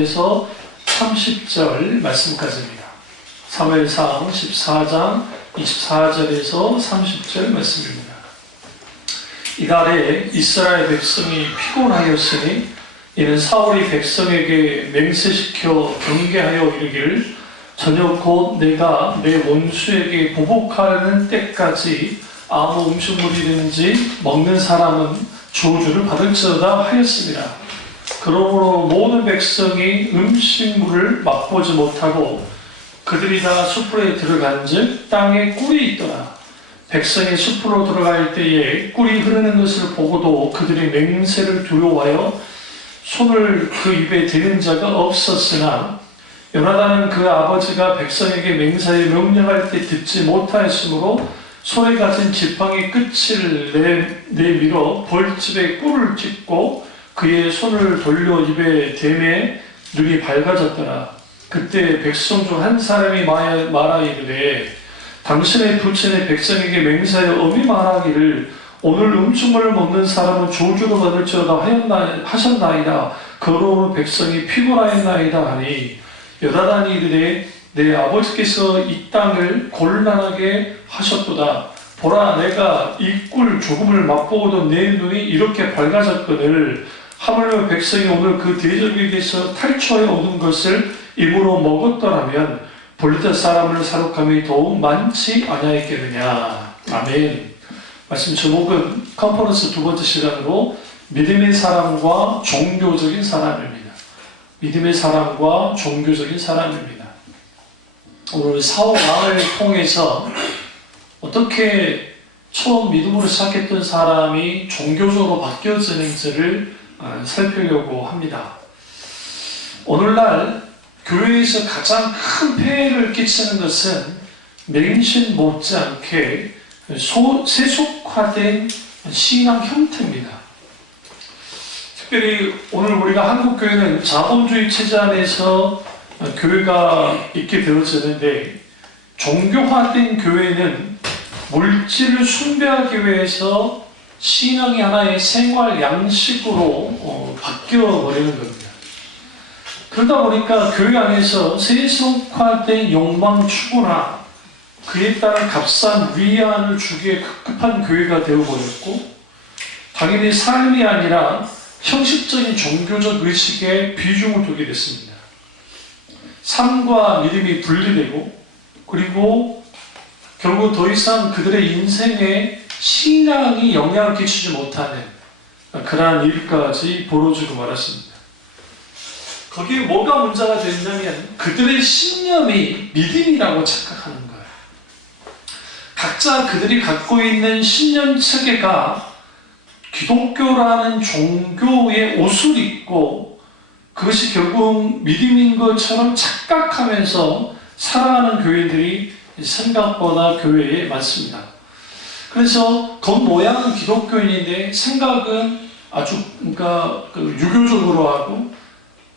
24절에서 30절 말씀까지입니다. 사무엘상 14장 24절에서 30절 말씀입니다. 이날에 이스라엘 백성이 피곤하였으니 이는 사울이 백성에게 맹세시켜 경계하여 이르기를 저녁 곧 내가 내 원수에게 보복하는 때까지 아무 음식물이든지 먹는 사람은 저주를 받을지어다 하였습니다. 그러므로 모든 백성이 음식물을 맛보지 못하고 그들이 다 숯불에 들어간즉 땅에 꿀이 있더라. 백성이 숯불로 들어갈 때에 꿀이 흐르는 것을 보고도 그들이 맹세를 두려워하여 손을 그 입에 대는 자가 없었으나 요나단은 그 아버지가 백성에게 맹세에 명령할 때 듣지 못하였으므로 손에 가진 지팡이 끝을 내밀어 벌집에 꿀을 찍고 그의 손을 돌려 입에 대매 눈이 밝아졌더라. 그때 백성 중 한 사람이 말하 이르되 당신의 부친의 백성에게 맹세하여 엄히 말하기를 오늘 음식물을 먹는 사람은 저주를 받을지어다 하셨나이다. 그러므로 백성이 피곤하였나이다 하니 요나단이 이르되 내 아버지께서 이 땅을 곤란하게 하셨도다. 보라 내가 이 꿀 조금을 맛보고도 내 눈이 이렇게 밝아졌거늘 하물며 백성이 오늘 그 대적에게서 탈취하여 얻은 것을 입으로 먹었더라면 블레셋 사람을 사륙함이 더욱 많지 아니하였겠느냐. 아멘. 말씀 제목은 컨퍼런스 두 번째 시간으로 믿음의 사람과 종교적인 사람입니다. 믿음의 사람과 종교적인 사람입니다. 오늘 사울 왕을 통해서 어떻게 처음 믿음으로 시작했던 사람이 종교적으로 바뀌어지는지를 살피려고 합니다. 오늘날 교회에서 가장 큰 폐해를 끼치는 것은 맹신 못지않게 세속화된 신앙 형태입니다. 특별히 오늘 우리가 한국교회는 자본주의 체제 안에서 교회가 있게 되어지는데 종교화된 교회는 물질을 숭배하기 위해서 신앙이 하나의 생활 양식으로 바뀌어버리는 겁니다. 그러다 보니까 교회 안에서 세속화된 욕망 추구나 그에 따른 값싼 위안을 주기에 급급한 교회가 되어버렸고 당연히 삶이 아니라 형식적인 종교적 의식에 비중을 두게 됐습니다. 삶과 믿음이 분리되고 그리고 결국 더 이상 그들의 인생에 신앙이 영향을 끼치지 못하는 그러한 일까지 벌어지고 말았습니다. 거기에 뭐가 문제가 됐냐면 그들의 신념이 믿음이라고 착각하는 거예요. 각자 그들이 갖고 있는 신념 체계가 기독교라는 종교의 옷을 입고 그것이 결국 믿음인 것처럼 착각하면서 살아가는 교회들이 생각보다 교회에 많습니다. 그래서 겉모양은 기독교인인데 생각은 아주 유교적으로 하고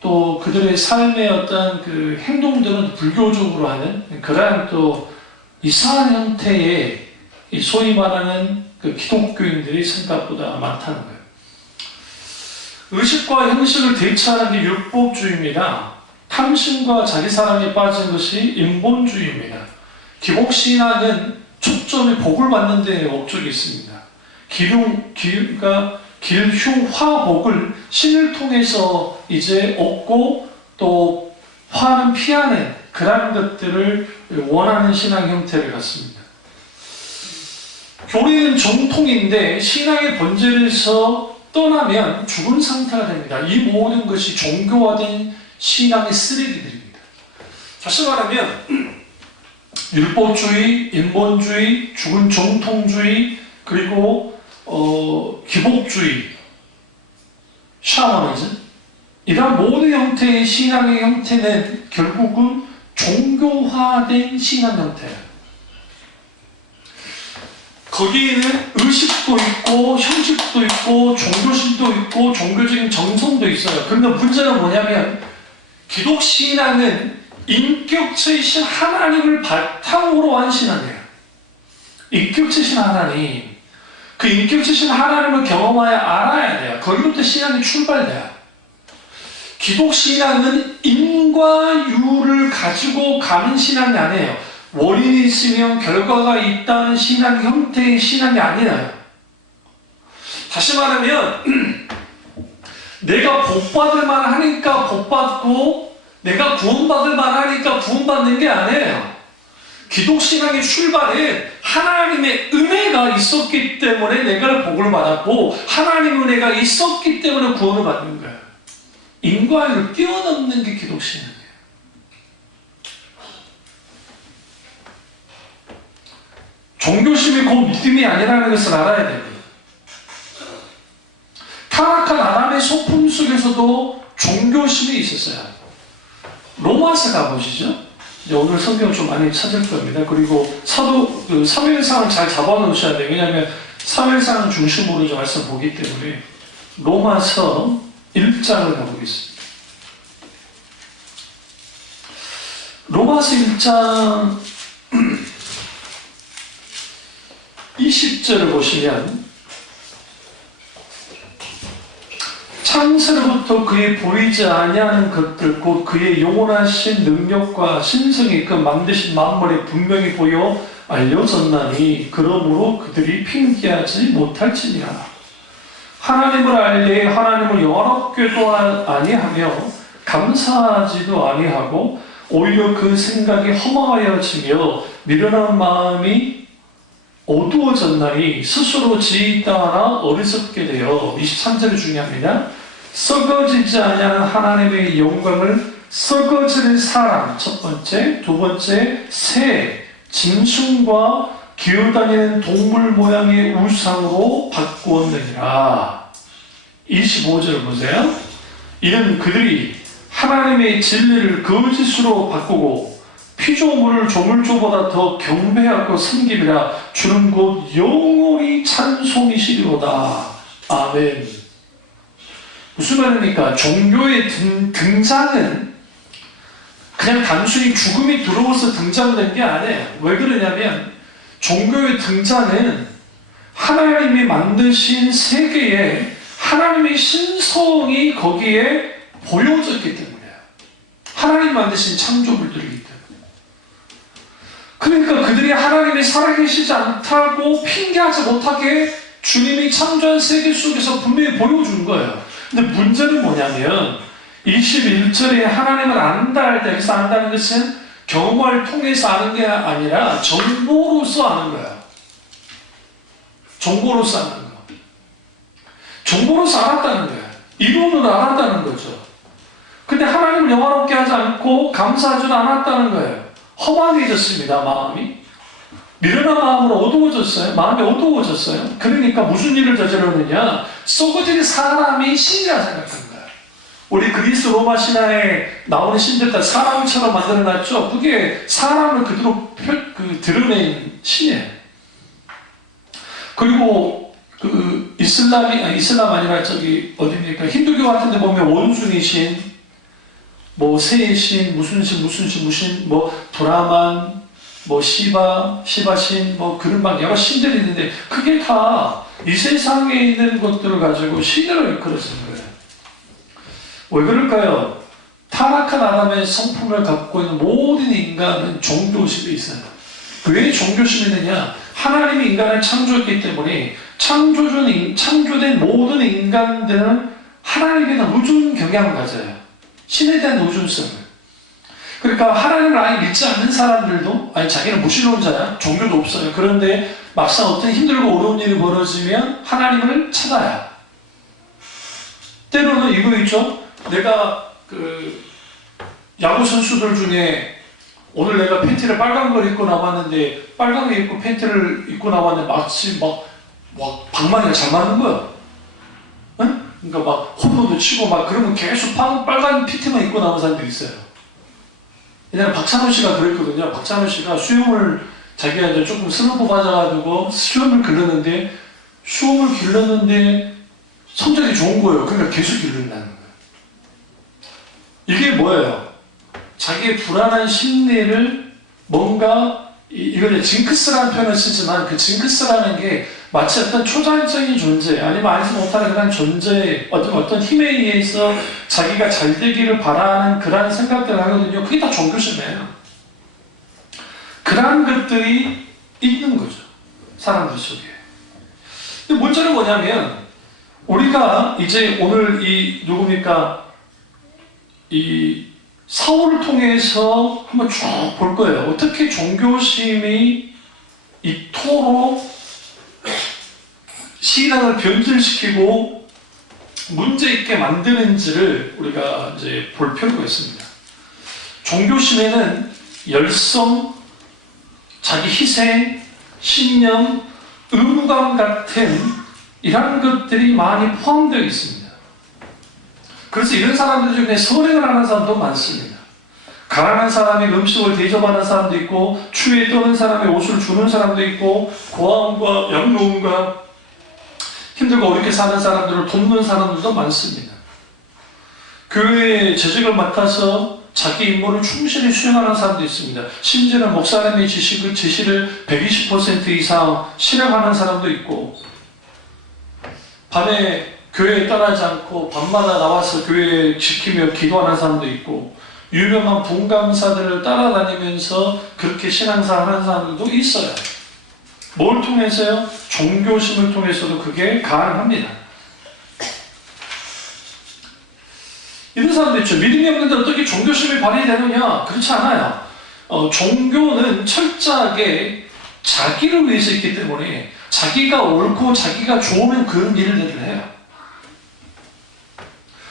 또 그들의 삶의 어떤 그 행동들은 불교적으로 하는 그러한 또 이상한 형태의 소위 말하는 그 기독교인들이 생각보다 많다는 거예요. 의식과 형식을 대체하는 게 율법주의입니다. 탐심과 자기 사랑에 빠진 것이 인본주의입니다. 기복신앙은 초점이 복을 받는 데 목적이 있습니다. 길흉화복을 신을 통해서 이제 얻고 또 화는 피하는 그런 것들을 원하는 신앙 형태를 갖습니다. 교리는 정통인데 신앙의 본질에서 떠나면 죽은 상태가 됩니다. 이 모든 것이 종교화된 신앙의 쓰레기들입니다. 다시 말하면 율법주의, 인본주의, 죽은 정통주의, 그리고 기복주의, 샤머니즘 이런 모든 형태의 신앙의 형태는 결국은 종교화된 신앙 형태예요. 거기에는 의식도 있고 형식도 있고 종교심도 있고 종교적인 정성도 있어요. 그런데 문제는 뭐냐면 기독신앙은 인격체이신 하나님을 바탕으로 한 신앙이에요. 인격체이신 하나님, 그 인격체이신 하나님을 경험하여 알아야 돼요. 거기부터 신앙이 출발돼요. 기독신앙은 인과 유를 가지고 가는 신앙이 아니에요. 원인이 있으면 결과가 있다는 신앙 형태의 신앙이 아니에요. 다시 말하면 내가 복받을 만하니까 복받고 내가 구원받을 만하니까 구원받는 게 아니에요. 기독신앙의 출발은 하나님의 은혜가 있었기 때문에 내가 복을 받았고 하나님의 은혜가 있었기 때문에 구원을 받는 거예요. 인과를 뛰어넘는 게 기독신앙이에요. 종교심이 곧 믿음이 아니라는 것을 알아야 됩니다. 타락한 아담의 소품 속에서도 종교심이 있었어요. 로마서 가보시죠. 오늘 성경 좀 많이 찾을 겁니다. 그리고 사무엘상을 잘 잡아놓으셔야 돼요. 왜냐하면 사무엘상 중심으로 좀 말씀 보기 때문에 로마서 1장을 가보겠습니다. 로마서 1장 20절을 보시면 창세로부터 그의 보이지 아니하는 것들 곧 그의 영원하신 능력과 신성이 그 만드신 만물에 분명히 보여 알려졌나니 그러므로 그들이 핑계하지 못할지니라. 하나님을 알되 하나님을 영화롭게도 아니하며 감사하지도 아니하고 오히려 그 생각이 허망하여지며 미련한 마음이 어두워졌나니 스스로 지혜있다 하나 어리석게 되어 23절이 중요합니다. 썩어지지 아니하는 하나님의 영광을 썩어지는 사람 첫 번째, 두 번째 새, 짐승과 기어다니는 동물 모양의 우상으로 바꾸었느니라. 25절 보세요. 이는 그들이 하나님의 진리를 거짓으로 바꾸고 피조물을 조물조보다 더 경배하고 섬기리라. 주는 곧 영원히 찬송이시리로다. 아멘. 무슨 말입니까? 종교의 등장은 그냥 단순히 죽음이 들어와서 등장된 게 아니에요. 왜 그러냐면 종교의 등장은 하나님이 만드신 세계에 하나님의 신성이 거기에 보여졌기 때문이에요. 하나님 만드신 창조물들이기 때문에. 그러니까 그들이 하나님이 살아계시지 않다고 핑계하지 못하게 주님이 창조한 세계 속에서 분명히 보여준 거예요. 근데 문제는 뭐냐면 21절에 하나님을 안다 할 때 여기서 안다는 것은 경험을 통해서 아는 게 아니라 정보로서 아는 거예요. 정보로서 아는 거. 정보로서 알았다는 거예요. 이론으로 알았다는 거죠. 근데 하나님을 영화롭게 하지 않고 감사하지도 않았다는 거예요. 허망해졌습니다. 마음이. 미련한 마음으로 어두워졌어요. 마음이 어두워졌어요. 그러니까 무슨 일을 저지르느냐. 썩어진 사람이 신이라 생각하는 거예요. 우리 그리스 로마 신화에 나오는 신들 다 사람처럼 만들어놨죠. 그게 사람을 그대로 드러낸 신이에요. 그리고 이슬람 아니라 어디입니까? 힌두교 같은 데 보면 원숭이 신, 뭐 새의 신, 무슨 신, 뭐 브라만, 뭐 시바신, 뭐 그런 막 여러 신들이 있는데 그게 다 이 세상에 있는 것들을 가지고 신으로 이끌어지는 거예요. 왜 그럴까요? 타락한 아담의 성품을 갖고 있는 모든 인간은 종교심이 있어요. 왜 종교심이 있느냐? 하나님이 인간을 창조했기 때문에 창조된 모든 인간들은 하나님에 대한 의존 경향을 가져요. 신에 대한 의존성을. 그러니까 하나님을 아예 믿지 않는 사람들도 자기는 무신론자야. 종교도 없어요. 그런데 막상 어떤 힘들고 어려운 일이 벌어지면 하나님을 찾아야. 때로는 이거 있죠. 내가 야구 선수들 중에 오늘 내가 팬티를 빨간 걸 입고 나왔는데 빨간 거 입고 팬티를 입고 나왔는데 마치 막 방망이가 잘 맞는 거야. 응? 그러니까 막 홈런도 치고 막 그러면 계속 빨간 PT만 입고 나온 사람들이 있어요. 왜냐면 박찬호 씨가 그랬거든요. 박찬호 씨가 수영을 자기가 이제 조금 슬럼프 맞아가지고 수염을 길렀는데 성적이 좋은 거예요. 그러니까 계속 기른다는 거예요. 이게 뭐예요? 자기의 불안한 심리를 뭔가 이걸 징크스라는 표현을 쓰지만 그 징크스라는 게 마치 어떤 초자연적인 존재, 아니면 알지 못하는 그런 존재, 어떤 힘에 의해서 자기가 잘 되기를 바라는 그런 생각들을 하거든요. 그게 다 종교심이에요. 그런 것들이 있는 거죠. 사람들 속에. 근데 문제는 뭐냐면, 우리가 이제 오늘 누굽니까? 사울을 통해서 한번 쭉 볼 거예요. 어떻게 종교심이 이토록 신앙을 변질시키고 문제 있게 만드는지를 우리가 이제 볼 필요가 있습니다. 종교심에는 열성, 자기 희생, 신념, 의무감 같은 이런 것들이 많이 포함되어 있습니다. 그래서 이런 사람들 중에 선행을 하는 사람도 많습니다. 가난한 사람이 음식을 대접하는 사람도 있고, 추위에 떠는 사람이 옷을 주는 사람도 있고, 고아원과 양로원과 힘들고 어렵게 사는 사람들을 돕는 사람들도 많습니다. 교회의 재직을 맡아서 자기 임무를 충실히 수행하는 사람도 있습니다. 심지어는 목사님의 지시를 120% 이상 실행하는 사람도 있고, 밤에 교회에 떠나지 않고 밤마다 나와서 교회에 지키며 기도하는 사람도 있고, 유명한 분감사들을 따라다니면서 그렇게 신앙생활 하는 사람들도 있어요. 뭘 통해서요? 종교심을 통해서도 그게 가능합니다. 이런 사람도 있죠. 믿음이 없는데 어떻게 종교심이 발휘되느냐? 그렇지 않아요. 종교는 철저하게 자기를 위해서 있기 때문에 자기가 옳고 자기가 좋으면 그런 일들을 해요.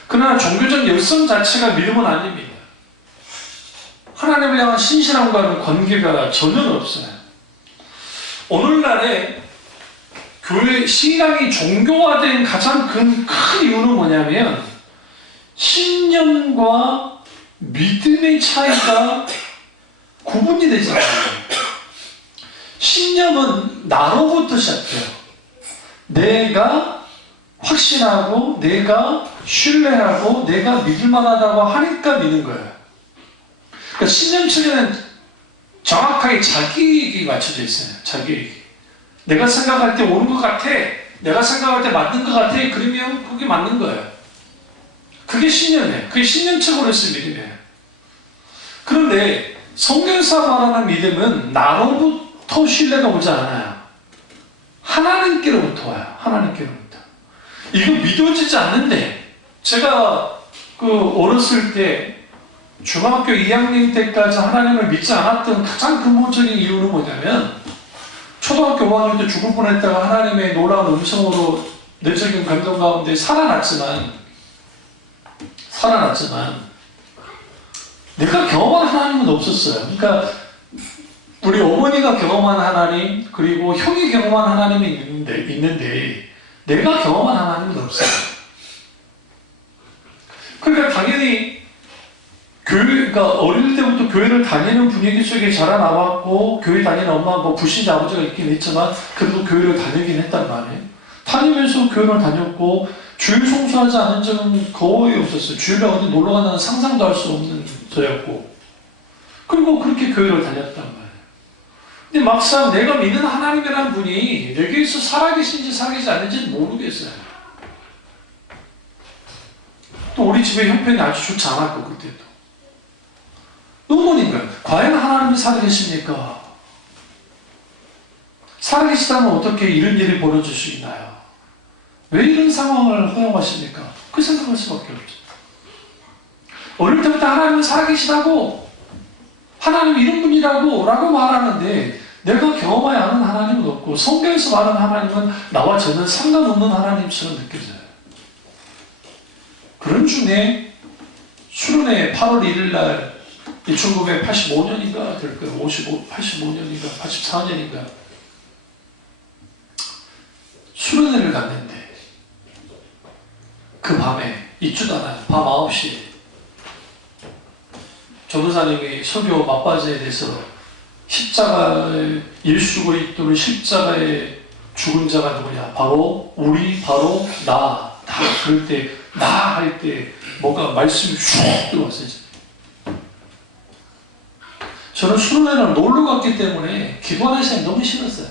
그러나 종교적 열성 자체가 믿음은 아닙니다. 하나님을 향한 신실함과는 관계가 전혀 없어요. 오늘날에 교회 신앙이 종교화된 가장 큰 이유는 뭐냐면, 신념과 믿음의 차이가 구분이 되지 않아요. 신념은 나로부터 시작해요. 내가 확신하고, 내가 신뢰하고, 내가 믿을만하다고 하니까 믿는 거예요. 그러니까 신념 측에는 정확하게 자기에게 맞춰져 있어요. 자기에게. 내가 생각할 때 옳은 것 같아. 내가 생각할 때 맞는 것 같아. 그러면 그게 맞는 거예요. 그게 신념이에요. 그게 신념적으로 했을 믿음이에요. 그런데 성경에서 말하는 믿음은 나로부터 신뢰가 오지 않아요. 하나님께로부터 와요. 하나님께로부터. 이거 믿어지지 않는데, 제가 어렸을 때 중학교 2학년 때까지 하나님을 믿지 않았던 가장 근본적인 이유는 뭐냐면, 초등학교 5학년 때 죽을 뻔했다가 하나님의 놀라운 음성으로 내적인 감동 가운데 살아났지만 내가 경험한 하나님은 없었어요. 그러니까 우리 어머니가 경험한 하나님, 그리고 형이 경험한 하나님이 있는데 내가 경험한 하나님은 없어요. 그러니까 당연히 그러니까 어릴 때부터 교회를 다니는 분위기 속에 자라나왔고, 교회 다니는 엄마, 불신자 아버지가 있긴 했지만 그래도 교회를 다니긴 했단 말이에요. 다니면서 교회를 다녔고, 주일 송수하지 않은 적은 거의 없었어요. 주일에 어디 놀러 가는 상상도 할 수 없는 저였고, 그리고 그렇게 교회를 다녔단 말이에요. 근데 막상 내가 믿는 하나님이라는 분이 내게서 살아계신지 살아계시지 않는지 모르겠어요. 또 우리 집의 형편이 아주 좋지 않았고, 그때도 의문인 거예요. 과연 하나님이 살아계십니까? 살아계시다면 어떻게 이런 일이 벌어질 수 있나요? 왜 이런 상황을 허용하십니까? 그 생각할 수밖에 없죠. 어릴 때부터 하나님은 살아계시다고, 하나님 이런 분이라고 라고 말하는데, 내가 경험하지 않은 하나님은 없고, 성경에서 말하는 하나님은 나와 저는 상관없는 하나님처럼 느껴져요. 그런 중에 수련회 8월 1일 날 1985년인가 될 거예요. 85년인가 84년인가 수련회를 갔는데, 그 밤에 이주다나 밤 9시에 전도사님이 설교 막바지에 대해서 십자가의 예수를 이끄는 십자가의 죽은 자가 누구냐? 바로 우리, 바로 나. 그럴 때 나 할 때 뭔가 말씀이 슉 들어왔어요. 저는 수련회를 놀러 갔기 때문에 기도하는 시간이 너무 싫었어요.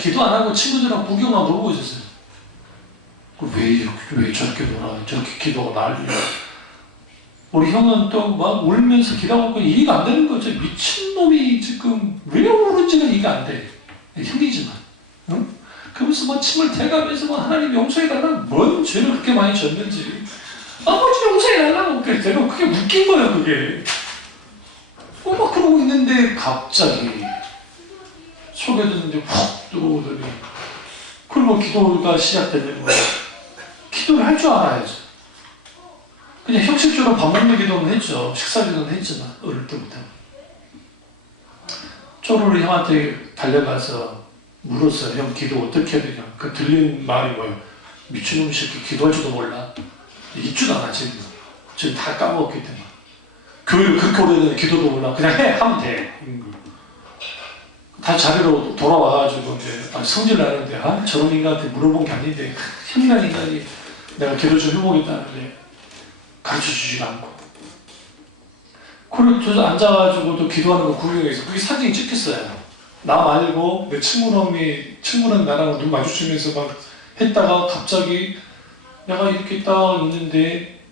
기도 안 하고 친구들이랑 구경만 놀고 있었어요. 왜 저렇게 놀아? 저렇게 기도가 난리야. 우리 형은 또 막 울면서 기도하고 이해가 안 되는 거죠. 미친놈이 지금 왜 우는지가 이해가 안 돼. 형이지만. 응? 그러면서 막 침을 대가면서 막 하나님 용서해달라고 뭔 죄를 그렇게 많이 졌는지. 아버지 용서해달라고. 내가 그게 웃긴 거야, 그게. 막 그러고 있는데 갑자기 속에 드는데 훅 들어오더니 그리고 기도가 시작되는 거야. 기도를 할 줄 알아야죠. 그냥 형식적으로 밥 먹는 기도는 했죠. 식사 기도는 했지만 어릴 때부터. 쪼르르 형한테 달려가서 물었어요. 형 기도 어떻게 해야 되냐. 그 들린 말이 뭐예요? 미친놈 새끼 기도할 줄도 몰라. 있지도 않아 지금. 지금 다 까먹었기 때문에. 교회를 그렇게 오래되는 기도도 몰라. 그냥 해 하면 돼. 다시 자리로 돌아와가지고 이제 성질 나는데 저런 인간한테 물어본 게 아닌데 현난 인간이 내가 기도 좀 해보겠다는데 가르쳐주지가 않고 그리고 앉아가지고 또 기도하는 거 구경해서 그게 사진이 찍혔어요. 나 말고 내 친구랑 나랑 눈 마주치면서 막 했다가 갑자기 내가 이렇게 딱 있는데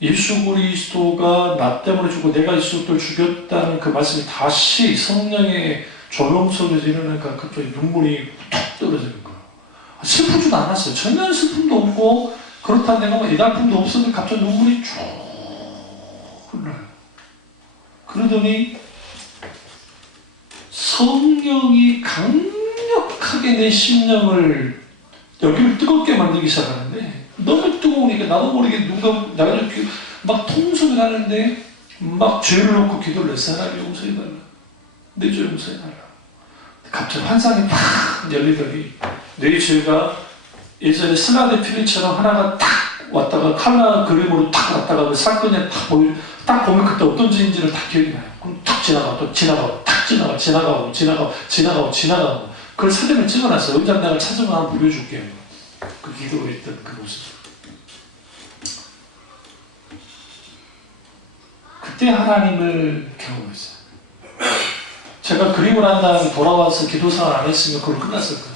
예수 그리스도가 나 때문에 죽고 내가 예수 그리스도를 죽였다는 그 말씀이 다시 성령의 조명 속에서 일어나니까 갑자기 눈물이 툭 떨어지는 거예요. 슬프지도 않았어요. 전혀 슬픔도 없고 그렇다는 내가 뭐 애달픔도 없었는데 갑자기 눈물이 쭉 흘러요. 그러더니 성령이 강력하게 내 심령을 여기를 뜨겁게 만들기 시작하는데 너무 뜨거우니까 나도 모르게 누가 나가 이렇게 막 통성을 하는데 막 죄를 놓고 기도를 했어요. 하나님 용서해달라. 내 죄 용서해달라. 갑자기 환상이 팍 열리더니 내 죄가 예전에 슬라데 필리처럼 하나가 탁 왔다가 칼라 그림으로 탁 왔다가 그 사건이 딱 보면 그때 어떤 죄인지를 딱 기억이 나요. 그럼 탁 지나가 또 지나가고 탁 지나가고 그걸 사진을 찍어놨어요. 의자 내가 찾으면 한번 보여줄게요. 그 기도했던 그 모습. 그때 하나님을 경험했어요. 제가 그림을 한 다음에 돌아와서 기도생활 안 했으면 그걸 끝났을 거예요.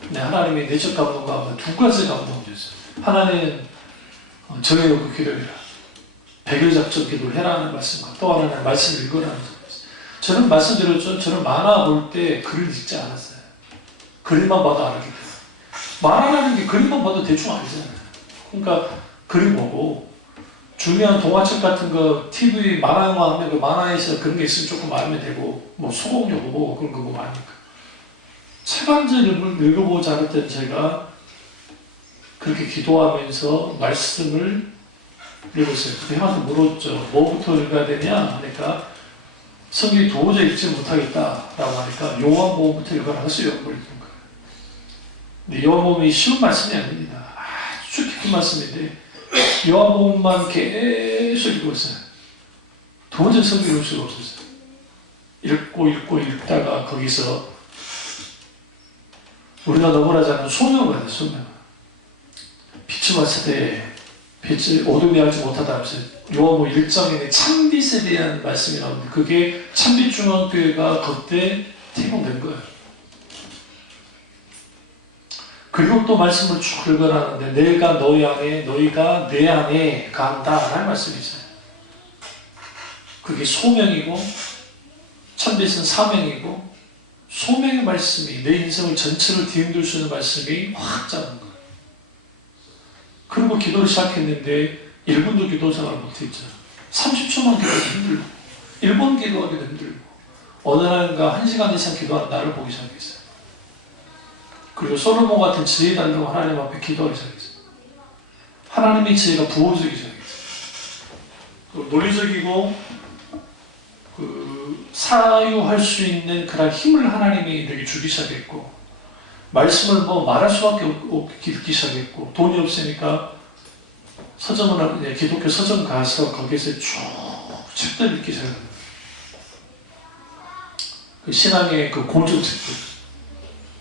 근데 하나님이 내적 감동과 두 가지 감동을 줬어요. 하나는 정해놓고 기도해라. 백일작전 기도를 해라는 말씀과 또 하나는 말씀을 읽으라는 말씀. 저는 말씀드렸죠. 저는 만화 볼 때 글을 읽지 않았어요. 그림만 봐도 알았기 때문에. 만화라는 게 그림만 봐도 대충 알잖아요. 그러니까 그림 보고 중요한 동화책 같은 거 TV 만화 영화 하면 그 만화에서 그런 게 있으면 조금 알면 되고 뭐 소공녀 보고 그런 거 보고 아니까. 책 한 권 읽어보지 않을 땐 제가 그렇게 기도하면서 말씀을 읽었어요. 그때 형한테 물었죠. 뭐부터 읽어야 되냐? 하니까 성경이 도저히 읽지 못하겠다라고 하니까 요한복음부터 읽어라 해서 요한복음을 읽은 거예요. 근데 요한복음이 쉬운 말씀이 아닙니다. 아주 깊은 말씀인데 요한복음만 계속 읽었어요. 도저히 성경을 읽을 수가 없었어요. 읽고 읽다가 거기서 우리가 너무나 잘 아는 소명을 받아요. 소명. 빛이 왔을 때 빛을 어둠이 알지 못하다 하면서 요한복음 1장에 참빛에 대한 말씀이 나오는데 그게 참빛중앙교회가 그때 태동된 거예요. 그리고 또 말씀을 쭉 읽어나는데 내가 너희 안에 너희가 내 안에 간다 라는 말씀이 있어요. 그게 소명이고 참빛은 사명이고 소명의 말씀이 내 인생을 전체를 뒤흔들 수 있는 말씀이 확 잡은 거예요. 그리고 기도를 시작했는데 1분도 기도 생활을 못했죠. 30초만 기도하기 힘들고 1분 기도하기도 힘들고 어느 날인가 1시간 이상 기도한 나를 보기 시작했어요. 그리고 솔로몬 같은 지혜 달라고 하나님 앞에 기도하기 시작했어요. 하나님의 지혜가 부어지기 시작했어요. 논리적이고 사유할 수 있는 그런 힘을 하나님이 내게 주기 시작했고 말씀을 뭐 말할 수밖에 없게 듣기 시작했고 돈이 없으니까 서점을 기독교 서점 가서 거기서 쭉 책들 읽기 시작합니다. 그 신앙의 그 공전책들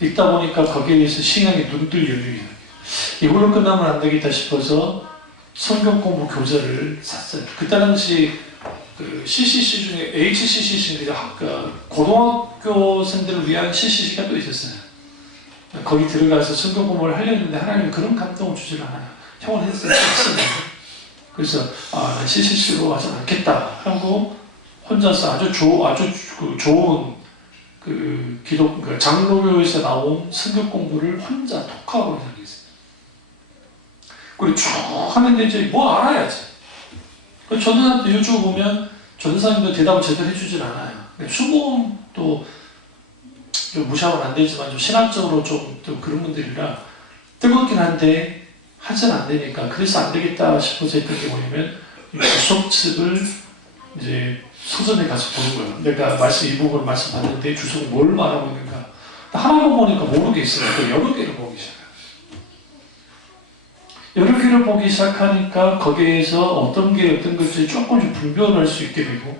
읽다 보니까 거기에 대해서 신앙의 눈들 열리기 이걸로 끝나면 안 되겠다 싶어서 성경 공부 교재를 샀어요. 그때 당시 그 그 CCC 중에 HCCC인데 고등학교생들을 위한 CCC가 또 있었어요. 거기 들어가서 성경 공부를 하려는데 하나님이 그런 감동을 주질 않아요. 형은 했어요. 그래서 난 CCC로 하지 않겠다 하고 혼자서 아주 좋은 장로교에서 나온 성경 공부를 혼자 독학으로 하겠어요. 그리고 쭉 하는데 이제 뭐 알아야지. 전도사님도 유튜브 보면 전도사님도 대답을 제대로 해주질 않아요. 수고도 좀 무시하면 안 되지만 좀 신학적으로 좀 그런 분들이라 뜨겁긴 한데 하진 안 되니까 그래서 안 되겠다 싶어서 했던 게 뭐냐면 주석집을 이제 서점에 가서 보는 거예요. 내가 이 부분을 말씀 봤는데 주석 뭘 말하고 있는가 하나만 보니까 모르겠어요. 여러 개를 보기 시작해요. 여러 개를 보기 시작하니까 거기에서 어떤 게 어떤 것인지 조금씩 분별할 수 있게 되고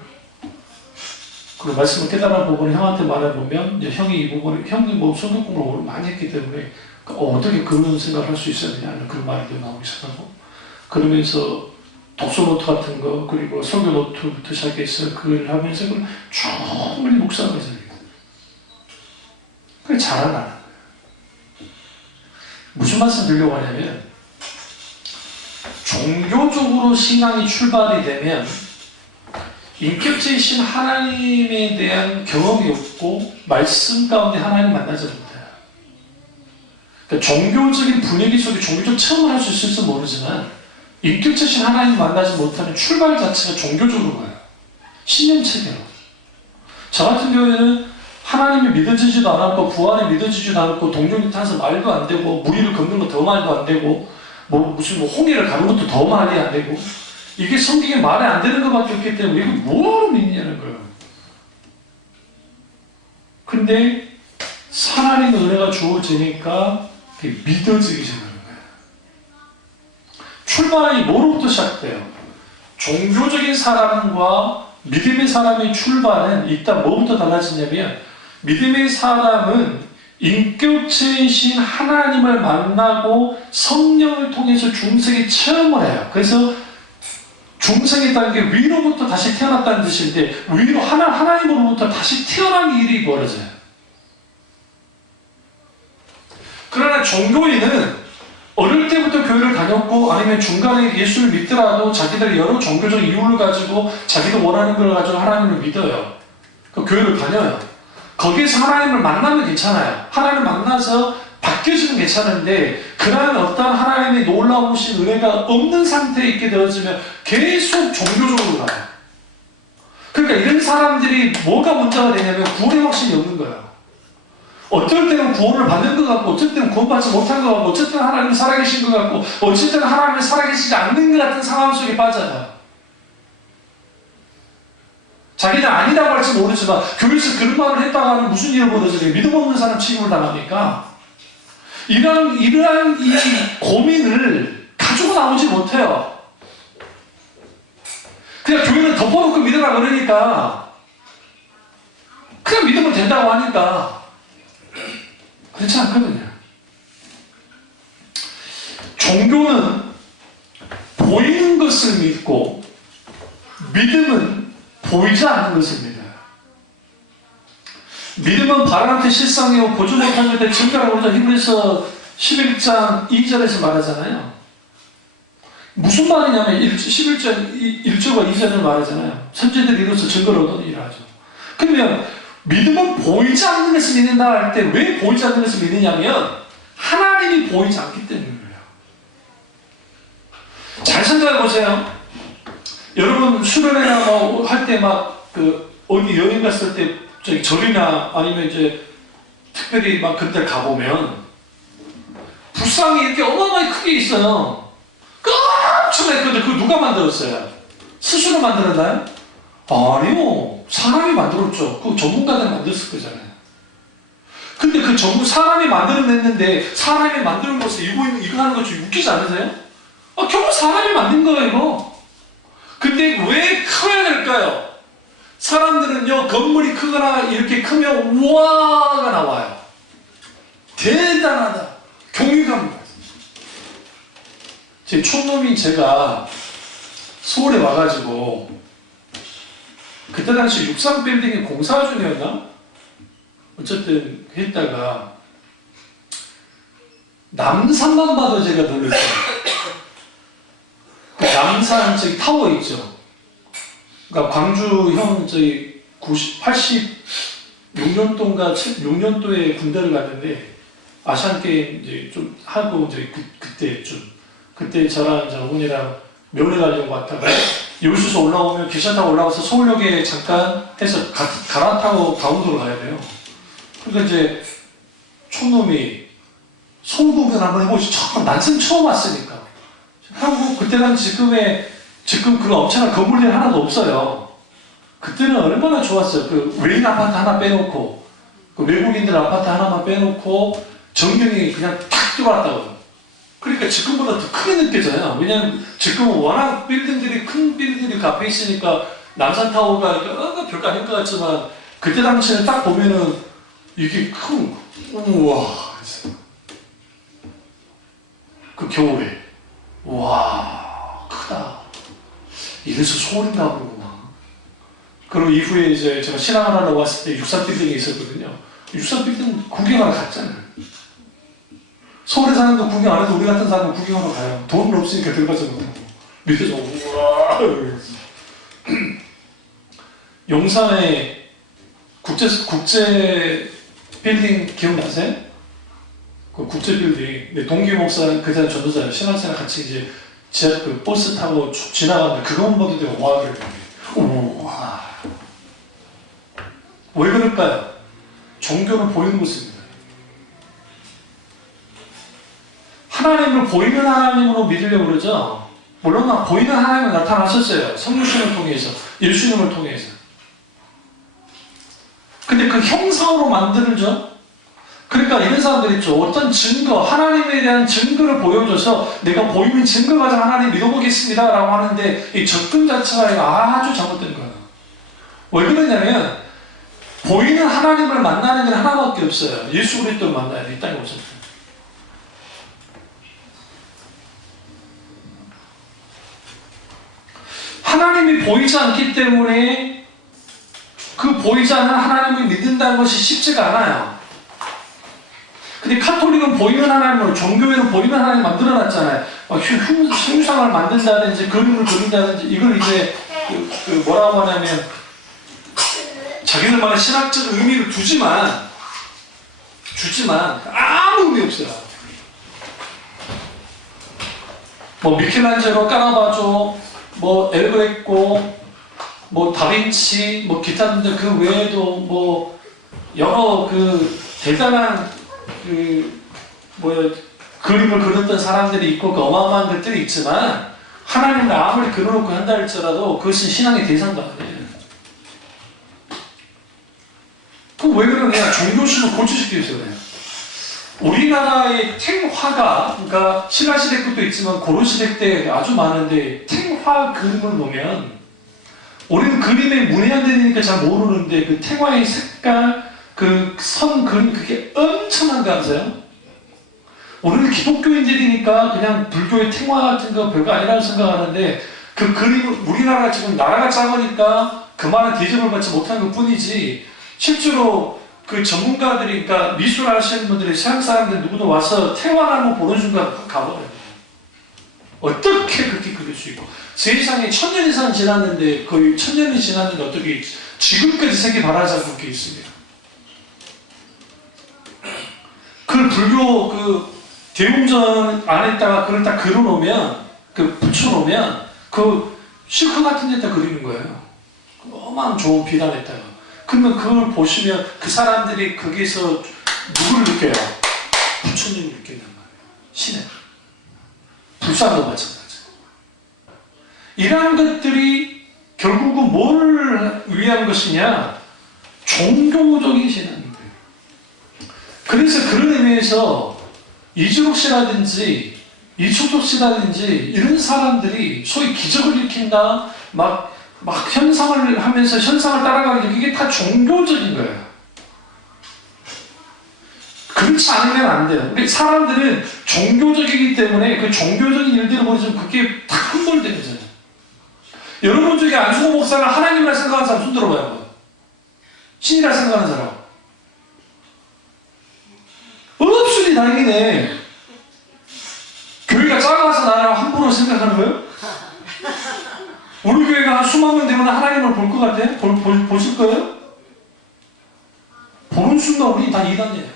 그 말씀을 깨달아 보고는 형한테 말해보면 이제 형이 이 부분을 형님 뭐 성경 공부를 많이 했기 때문에 어떻게 그런 생각을 할 수 있었느냐는 그런 말도 나오기 시작하고 그러면서 독서 노트 같은 거 그리고 설교 노트부터 시작해서 그걸 하면서 그걸 충분히 묵상해서 그게 자라나는 거예요. 무슨 말씀 드리려고 하냐면 종교적으로 신앙이 출발이 되면 인격체이신 하나님에 대한 경험이 없고 말씀 가운데 하나님 만나지 못해요. 그러니까 종교적인 분위기 속에 종교적 체험을 할 수 있을지 모르지만 인격체이신 하나님 만나지 못하는 출발 자체가 종교적으로 가요. 신념 체계로. 저 같은 경우에는 하나님이 믿어지지도 않았고 부활이 믿어지지도 않았고 동정이 타서 말도 안 되고 무리를 걷는 거 더 말도 안 되고 무슨 홍해를 가는 것도 더 말이 안 되고 이게 성경에 말이 안 되는 것밖에 없기 때문에 이거 뭐하러 믿느냐는 거예요. 근데 하나님의 은혜가 주어지니까 믿어지기 시작하는 거예요. 출발이 뭐로부터 시작돼요? 종교적인 사람과 믿음의 사람의 출발은 일단 뭐부터 달라지냐면 믿음의 사람은 인격체이신 하나님을 만나고 성령을 통해서 중생이 체험을 해요. 그래서 중생이라는 게 위로부터 다시 태어났다는 뜻인데 위로 하나님으로부터 다시 태어난 일이 벌어져요. 그러나 종교인은 어릴 때부터 교회를 다녔고 아니면 중간에 예수를 믿더라도 자기들이 여러 종교적 이유를 가지고 자기도 원하는 걸 가지고 하나님을 믿어요. 그 교회를 다녀요. 거기에서 하나님을 만나면 괜찮아요. 하나님을 만나서 바뀌어지면 괜찮은데 그러한 어떤 하나님의 놀라우신 은혜가 없는 상태에 있게 되어지면 계속 종교적으로 가요. 그러니까 이런 사람들이 뭐가 문제가 되냐면 구원의 확신이 없는 거예요. 어떨 때는 구원을 받는 것 같고 어쩔 때는 구원받지 못한 것 같고 어쩔 때는 하나님이 살아계신 것 같고 어쩔 때는 하나님이 살아계시지 않는 것 같은 상황 속에 빠져요. 자기는 아니라고 할지 모르지만 교회에서 그런 말을 했다가 하면 무슨 일을 벌어져요? 믿음 없는 사람 취급을 당합니까? 이러한 이 고민을 가지고 나오지 못해요. 그냥 교회는 덮어놓고 믿으라 그러니까 그냥 믿으면 된다고 하니까 그렇지 않거든요. 종교는 보이는 것을 믿고 믿음은 보이지 않는 것을 믿어요. 믿음은 바람한테 실상이요 보지 못한 것에 증거라고 그러죠. 히브리서 11장 2절에서 말하잖아요. 무슨 말이냐면 11절 1절과 2절을 말하잖아요. 선지자들이 이로써 증거를 얻으니라 하죠. 그러면 믿음은 보이지 않는 것을 믿는다 할 때 왜 보이지 않는 것을 믿느냐면 하나님이 보이지 않기 때문이에요. 잘 생각해 보세요. 여러분 수련회나 뭐 할 때 막 어디 여행 갔을 때 저기 절이나 아니면 이제 특별히 막 그런 데 가보면 불상이 이렇게 어마어마하게 크게 있어요. 엄청나게 큰데 그거 누가 만들었어요? 스스로 만들었나요? 아니요. 사람이 만들었죠. 그 전문가들 만들었을 거잖아요. 근데 그 전부 사람이 만들어냈는데 사람이 만드는 것을 이거 하는 거 좀 웃기지 않으세요? 결국 사람이 만든 거예요, 이거. 근데 왜 커야 될까요? 사람들은요, 건물이 크거나 이렇게 크면 우와가 나와요. 대단하다. 경외감. 제 촌놈이 제가 서울에 와가지고 그때 당시 63 빌딩이 공사 중이었나? 어쨌든 했다가 남산만 봐도 제가 놀랐어요. 그 남산 저기 타워 있죠. 그러니까 광주형 저희 86년도인가 6년도에 군대를 갔는데 아시안 게임 이제 좀 하고 이제 그때 저랑 이제 어머니랑 면회 가려고 왔다가 여수에서 올라오면 기차 타고 올라와서 서울역에 잠깐 해서 갈아타고 강원도로 가야 돼요. 그러니까 이제 촌놈이 서울 구경 한번 해보시죠. 난생 처음 왔으니까. 하고 그때 당시 지금 그 엄청난 건물이 하나도 없어요. 그때는 얼마나 좋았어요. 그 외인 아파트 하나 빼놓고 그 외국인들 아파트 하나만 빼놓고 전경이 그냥 탁 들어왔다고요. 그러니까 지금보다 더 크게 느껴져요. 왜냐하면 지금은 워낙 빌딩들이 큰 빌딩들이 그 앞에 있으니까 남산타워가 별거 아닌 것 같지만 그때 당시에는 딱 보면은 이게 우와 그 겨울에 와 크다 이래서 소울인가 보구나. 그리고 이후에 이제 제가 신앙을 하러 왔을 때 63 빌딩이 있었거든요. 63 빌딩 구경하러 갔잖아요. 서울에 사는 거 구경 안 해도 우리 같은 사람은 구경하러 가요. 돈은 없으니까 들어가지 못하고 밑에서 우와 용산에 국제 빌딩 기억나세요? 그 국제 빌딩. 네, 동기 목사 그 사람 전도자예요. 신앙생활 같이 이제 그 버스 타고 쭉 지나가는데 그것만 봐도 되게 와 그래. 우와. 왜 그럴까요? 종교는 보이는 것입니다. 하나님을 보이는 하나님으로 믿으려고 그러죠. 물론 보이는 하나님은 나타나셨어요. 성령님을 통해서, 예수님을 통해서. 근데 그 형상으로 만들죠. 그러니까 이런 사람들 있죠. 어떤 증거, 하나님에 대한 증거를 보여줘서 내가 보이는 증거 가지고 하나님 믿어보겠습니다 라고 하는데 이 접근 자체가 아주 잘못된 거예요. 왜 그러냐면 보이는 하나님을 만나는 게 하나밖에 없어요. 예수 그리스도를 만나야 돼. 이 땅에 오셨어요. 하나님이 보이지 않기 때문에 그 보이지 않는 하나님을 믿는다는 것이 쉽지가 않아요. 근데 카톨릭은 보이는 하나님을, 종교에는 보이는 하나님 만들어놨잖아요. 흉상을 만든다든지 그림을 그린다든지 이걸 이제 뭐라고 하냐면 자기들만의 신학적 의미를 주지만 아무 의미 없어요. 뭐 미켈란젤로, 까나바조, 뭐 엘그레코, 뭐 다빈치, 뭐 기타 등등 그 외에도 뭐 여러 그 대단한 그림을 그렸던 사람들이 있고 그 어마어마한 것들이 있지만 하나님을 아무리 그려놓고 한다 할지라도 그것은 신앙의 대상도 아니에요. 그럼 왜 그러냐? 종교심을 고치시키기 위해서 그래요. 우리나라의 탱화가, 그러니까 신라시대 것도 있지만 고려시대 때 아주 많은데 탱화 그림을 보면 우리는 그림에 문해한되니까 잘 모르는데 그 탱화의 색깔, 그 선 그림 그게 엄청난 거 아세요? 우리는 기독교인들이니까 그냥 불교의 탱화 같은 거 별거 아니라고 생각하는데 그 그림을 우리나라가 지금 나라가 작으니까 그만한 대접을 받지 못한 것 뿐이지 실제로 그 전문가들이, 그러니까 미술 하시는 분들이 서양 사람들 누구도 와서 태화를 한번 보는 순간 가버려요. 어떻게 그렇게 그릴 수 있고 세상에 1000년 이상 지났는데 거의 1000년이 지났는데 어떻게 지금까지 세계 발화하지 않고 그렇게 있습니다. 그 불교 그 대웅전 안에다가 그걸 딱 그려놓으면 그 붙여놓으면 그 실크 같은 데다 그리는 거예요. 어마어마한 좋은 비단에다가. 그러면 그걸 보시면 그 사람들이 거기서 누구를 느껴요? 부처님을 느낀단 말이에요. 신을. 불사도 마찬가지. 이러한 것들이 결국은 뭘 위한 것이냐? 종교적인 신앙인 거예요. 그래서 그런 의미에서 이주록 씨라든지 이충석 씨라든지 이런 사람들이 소위 기적을 일으킨다, 막 현상을 하면서 현상을 따라가는 게 이게 다 종교적인 거예요. 그렇지 않으면 안 돼요. 근데 사람들은 종교적이기 때문에 그 종교적인 일들을 보여주면 그게 다 함몰되잖아요. 여러분 중에 안승호 장로고 목사를 하나님이라 생각하는 사람 손 들어봐요. 한번. 신이라 생각하는 사람. 없으니 다행이네. 교회가 작아서 나를 함부로 생각하는 거예요? 우리 교회가 한 수만 명 되면 하나님을 볼 것 같아요? 보실 거예요? 보는 순간 우리 다 이단이에요.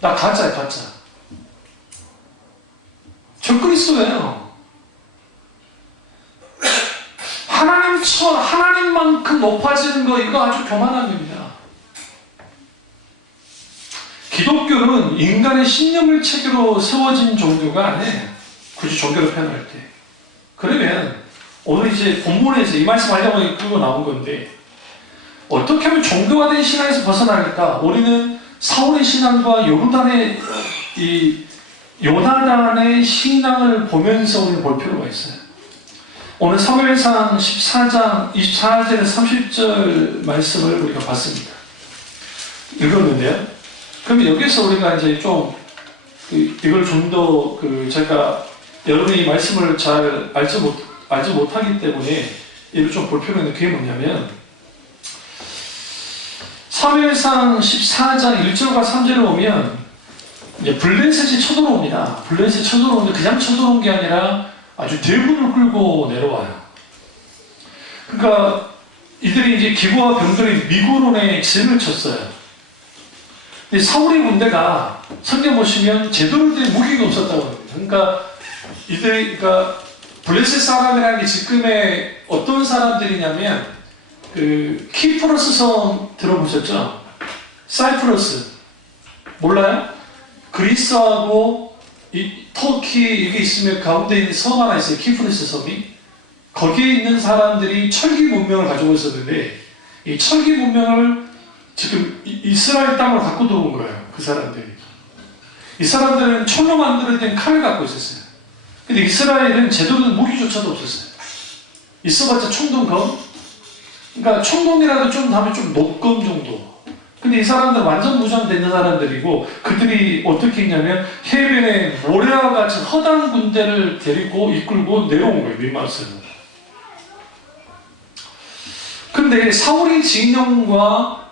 나 가짜야, 가짜. 저 그리스도예요. 하나님만큼 높아지는 거, 이거 아주 교만한 겁니다. 기독교는 인간의 신념을 체계로 세워진 종교가 아니에요. 굳이 종교로 표현할 때. 그러면 오늘 이제 본문에서 이 말씀 하려고 끌고 나온 건데, 어떻게 하면 종교화된 신앙에서 벗어나겠다? 우리는 사울의 신앙과 요나단의 신앙을 보면서 우리는 볼 필요가 있어요. 오늘 사무엘상 14장 24절에서 30절 말씀을 우리가 봤습니다. 읽었는데요. 그러면 여기서 우리가 이제 좀 이걸 좀 더 제가 여러분이 말씀을 잘 알지 못하기 때문에 이걸 좀 볼 필요가 있는 게 뭐냐면, 사무엘상 14장 1절과 3절을 보면 이제 블레셋이 쳐들어옵니다. 블레셋이 쳐들어오는데 그냥 쳐들어온 게 아니라 아주 대군을 끌고 내려와요. 그러니까 이들이 이제 기부와 병들이 미구론에 진을 쳤어요. 근데 사울의 군대가 성경 보시면 제대로 된 무기가 없었다고 합니다. 그러니까 블레셋 사람이라는 게 지금의 어떤 사람들이냐면 키프러스 섬 들어보셨죠? 사이프러스 몰라요? 그리스하고 터키 이게 있으면 가운데 있는 섬 하나 있어요. 키프러스 섬이. 거기에 있는 사람들이 철기 문명을 가지고 있었는데, 이 철기 문명을 지금 이스라엘 땅으로 갖고 들어온 거예요. 그 사람들이. 이 사람들은 철로 만들어진 칼을 갖고 있었어요. 근데 이스라엘은 제대로 된 무기조차도 없었어요. 있어봤자 총동검? 그러니까 총동이라도 좀 하면 좀 녹검 정도. 근데 이 사람들은 완전 무장된 사람들이고, 그들이 어떻게 했냐면 해변에 모래와 같은 허당 군대를 데리고 이끌고 내려온 거예요. 민마스는. 근데 사울의 진영과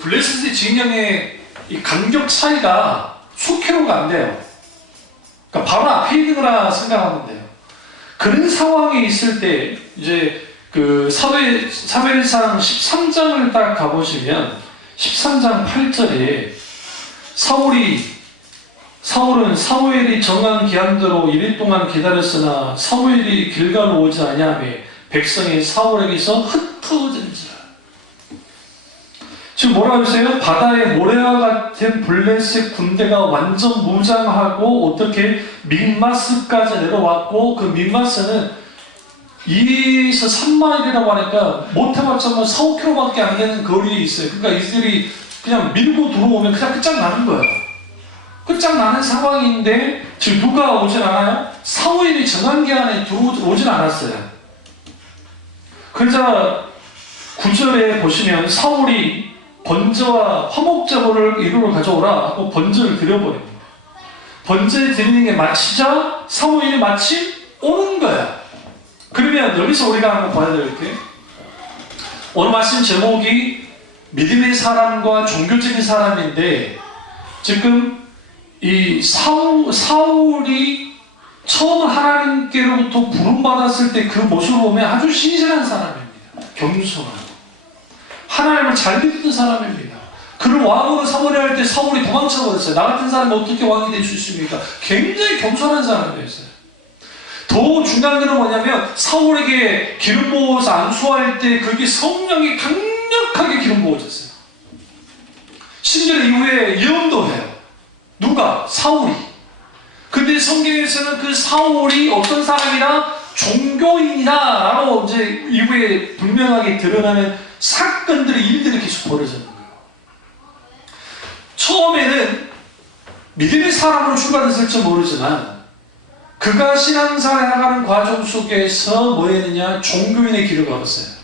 블레셋의 진영의 이 간격 차이가 수킬로가 안 돼요. 그러니까 바로 앞에 있는 거라 생각하면 돼요. 그런 상황에 있을 때 이제 사무엘상 13장을 딱 가보시면 13장 8절에 사울은 사무엘이 정한 기한대로 1일 동안 기다렸으나 사무엘이 길가로 오지 아니하며 백성이 사울에게서 흩어진지라. 지금 뭐라고 했어요? 바다의 모래와 같은 블레셋 군대가 완전 무장하고 어떻게 믹마스까지 내려왔고, 그 믹마스는 2에서 3마일이라고 하니까 못해봤자 4-5km밖에 안 되는 거리에 있어요. 그러니까 이들이 그냥 밀고 들어오면 그냥 끝장나는 거예요. 끝장나는 상황인데 지금 누가 오진 않아요? 사무엘이 정한 기한에 오진 않았어요. 그러자 9절에 보시면 사울이 번제와 화목제물을 이루러 가져오라 하고 번제를 드려버립니다. 번제 드리는 게 마치자 사무엘이 마침 오는 거야. 그러면 여기서 우리가 한번 봐야 될 게, 오늘 말씀 제목이 믿음의 사람과 종교적인 사람인데, 지금 이 사울이 처음 하나님께로부터 부름받았을 때 그 모습을 보면 아주 신실한 사람입니다. 겸손하고 하나님을 잘 믿는 사람입니다. 그를 왕으로 삼으려 할 때 사울이 도망쳐버렸어요. 나 같은 사람이 어떻게 왕이 될 수 있습니까? 굉장히 겸손한 사람이었어요. 더 중요한 건 뭐냐면, 사울에게 기름 부어서 안수할 때 그게 성령이 강력하게 기름 부어졌어요. 심지어 이후에 예언도 해요. 누가? 사울이. 근데 성경에서는 그 사울이 어떤 사람이라? 종교인이다라고 이제 이후에 분명하게 드러나는 사건들이, 일들이 계속 벌어지는 거예요. 처음에는 믿음의 사람으로 출발했을지 모르지만, 그가 신앙생활에 나가는 과정 속에서 뭐 했느냐? 종교인의 길을 걸었어요.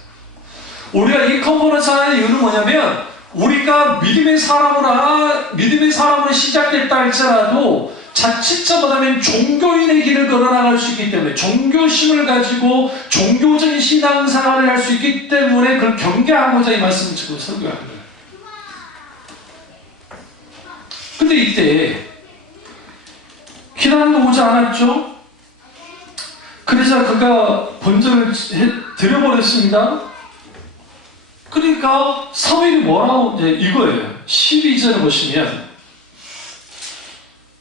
우리가 이 컨퍼런스 하는 이유는 뭐냐면, 우리가 믿음의 사람으로 시작됐다 할지라도 자칫 잘못하면 종교인의 길을 걸어나갈 수 있기 때문에, 종교심을 가지고 종교적인 신앙생활을 할 수 있기 때문에 그걸 경계하고자 이 말씀을 지금 설교하는 거예요. 근데 이때 기란도 오지 않았죠? 그래서 그가 번제를 드려버렸습니다. 그러니까 사무엘이 뭐라고, 이거예요. 12절에 보시면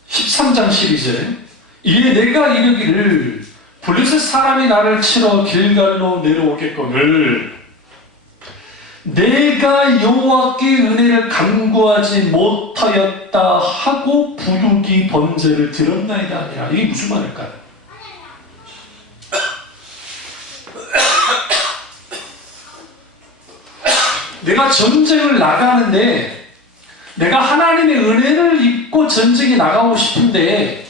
13장 12절, 이에 내가 이르기를 블레셋 사람이 나를 치러 길갈로 내려오겠거늘 내가 여호와께 은혜를 간구하지 못하였다 하고 부득이 번제를 드렸나이다 아니라. 이게 무슨 말일까요? 내가 전쟁을 나가는데 내가 하나님의 은혜를 입고 전쟁에 나가고 싶은데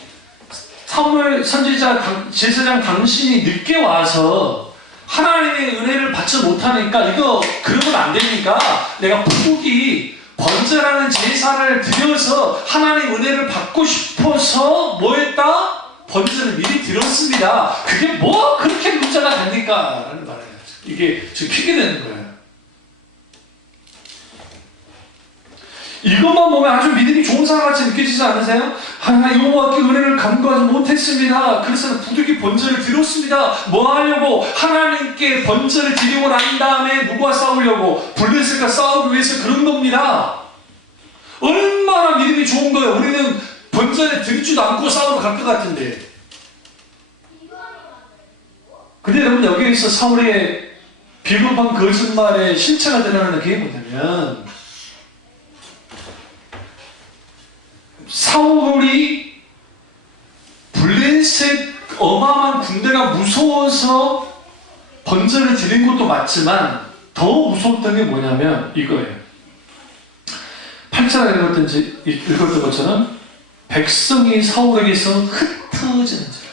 사무엘 선지자 제사장 당신이 늦게 와서 하나님의 은혜를 받지 못하니까 이거 그러면 안 되니까 내가 부득이 번제라는 제사를 드려서 하나님 은혜를 받고 싶어서 뭐 했다? 번제를 미리 드렸습니다. 그게 뭐 그렇게 문제가 됩니까? 라는 말이에요. 이게 지금 핑계 되는 거예요. 이것만 보면 아주 믿음이 좋은 사람같이 느껴지지 않으세요? 여호와께 은혜를 간구하지 못했습니다. 그래서 부득이 번제를 드렸습니다. 뭐 하려고? 하나님께 번제를 드리고 난 다음에 누구와 싸우려고? 블레셋과 싸우기 위해서 그런 겁니다. 얼마나 믿음이 좋은 거예요. 우리는 번제를 드리지도 않고 싸우러 갈 것 같은데. 근데 여러분, 여기에서 사울의 비겁한 거짓말의 실체가 드러나는 게 뭐냐면, 사울이 블레셋 어마어마한 군대가 무서워서 번제를 드린 것도 맞지만 더 무서웠던 게 뭐냐면 이거예요. 8절에 읽었던 것처럼 백성이 사울에게서 흩어지는 줄.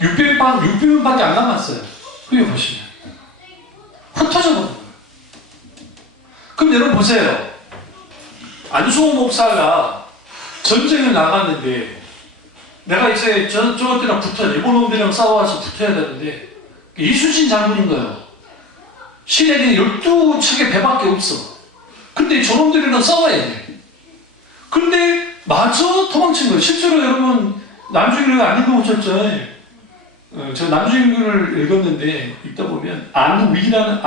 600명밖에 안 남았어요. 여기 보시면 흩어져 버린 거예요. 그럼 여러분 보세요. 안수홍 목사가 전쟁을 나갔는데 내가 이제 저것들이랑 붙어야 돼. 일본 놈들이랑 싸워서 붙어야 되는데 이순신 장군인 거예요. 시내에는 12척의 배밖에 없어. 근데 저놈들이랑 싸워야 돼. 근데 마저 도망친 거예요. 실제로 여러분 남주일을 안 읽어보셨죠? 저 남주일을 읽었는데 읽다 보면 안휘라는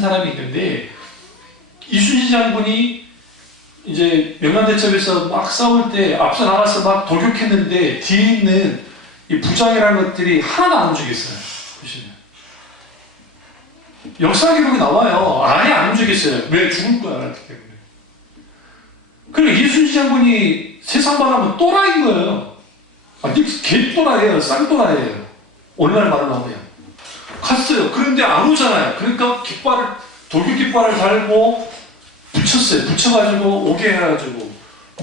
사람이 있는데 이순신 장군이 이제 명란대첩에서 막 싸울 때 앞서 나가서 막 돌격했는데 뒤에 있는 이 부장이라는 것들이 하나도 안 움직였어요. 보시면 역사 기록이 나와요. 아예 안 움직였어요. 왜? 죽을 거야 알았기 때문에. 그리고 이순신 장군이 세상 말하면 또라이인 거예요. 아니 개또라이예요. 쌍또라이예요. 오늘날 말로 하면 갔어요. 그런데 안 오잖아요. 그러니까 돌격 깃발을 달고 붙였어요. 붙여가지고 오게 해가지고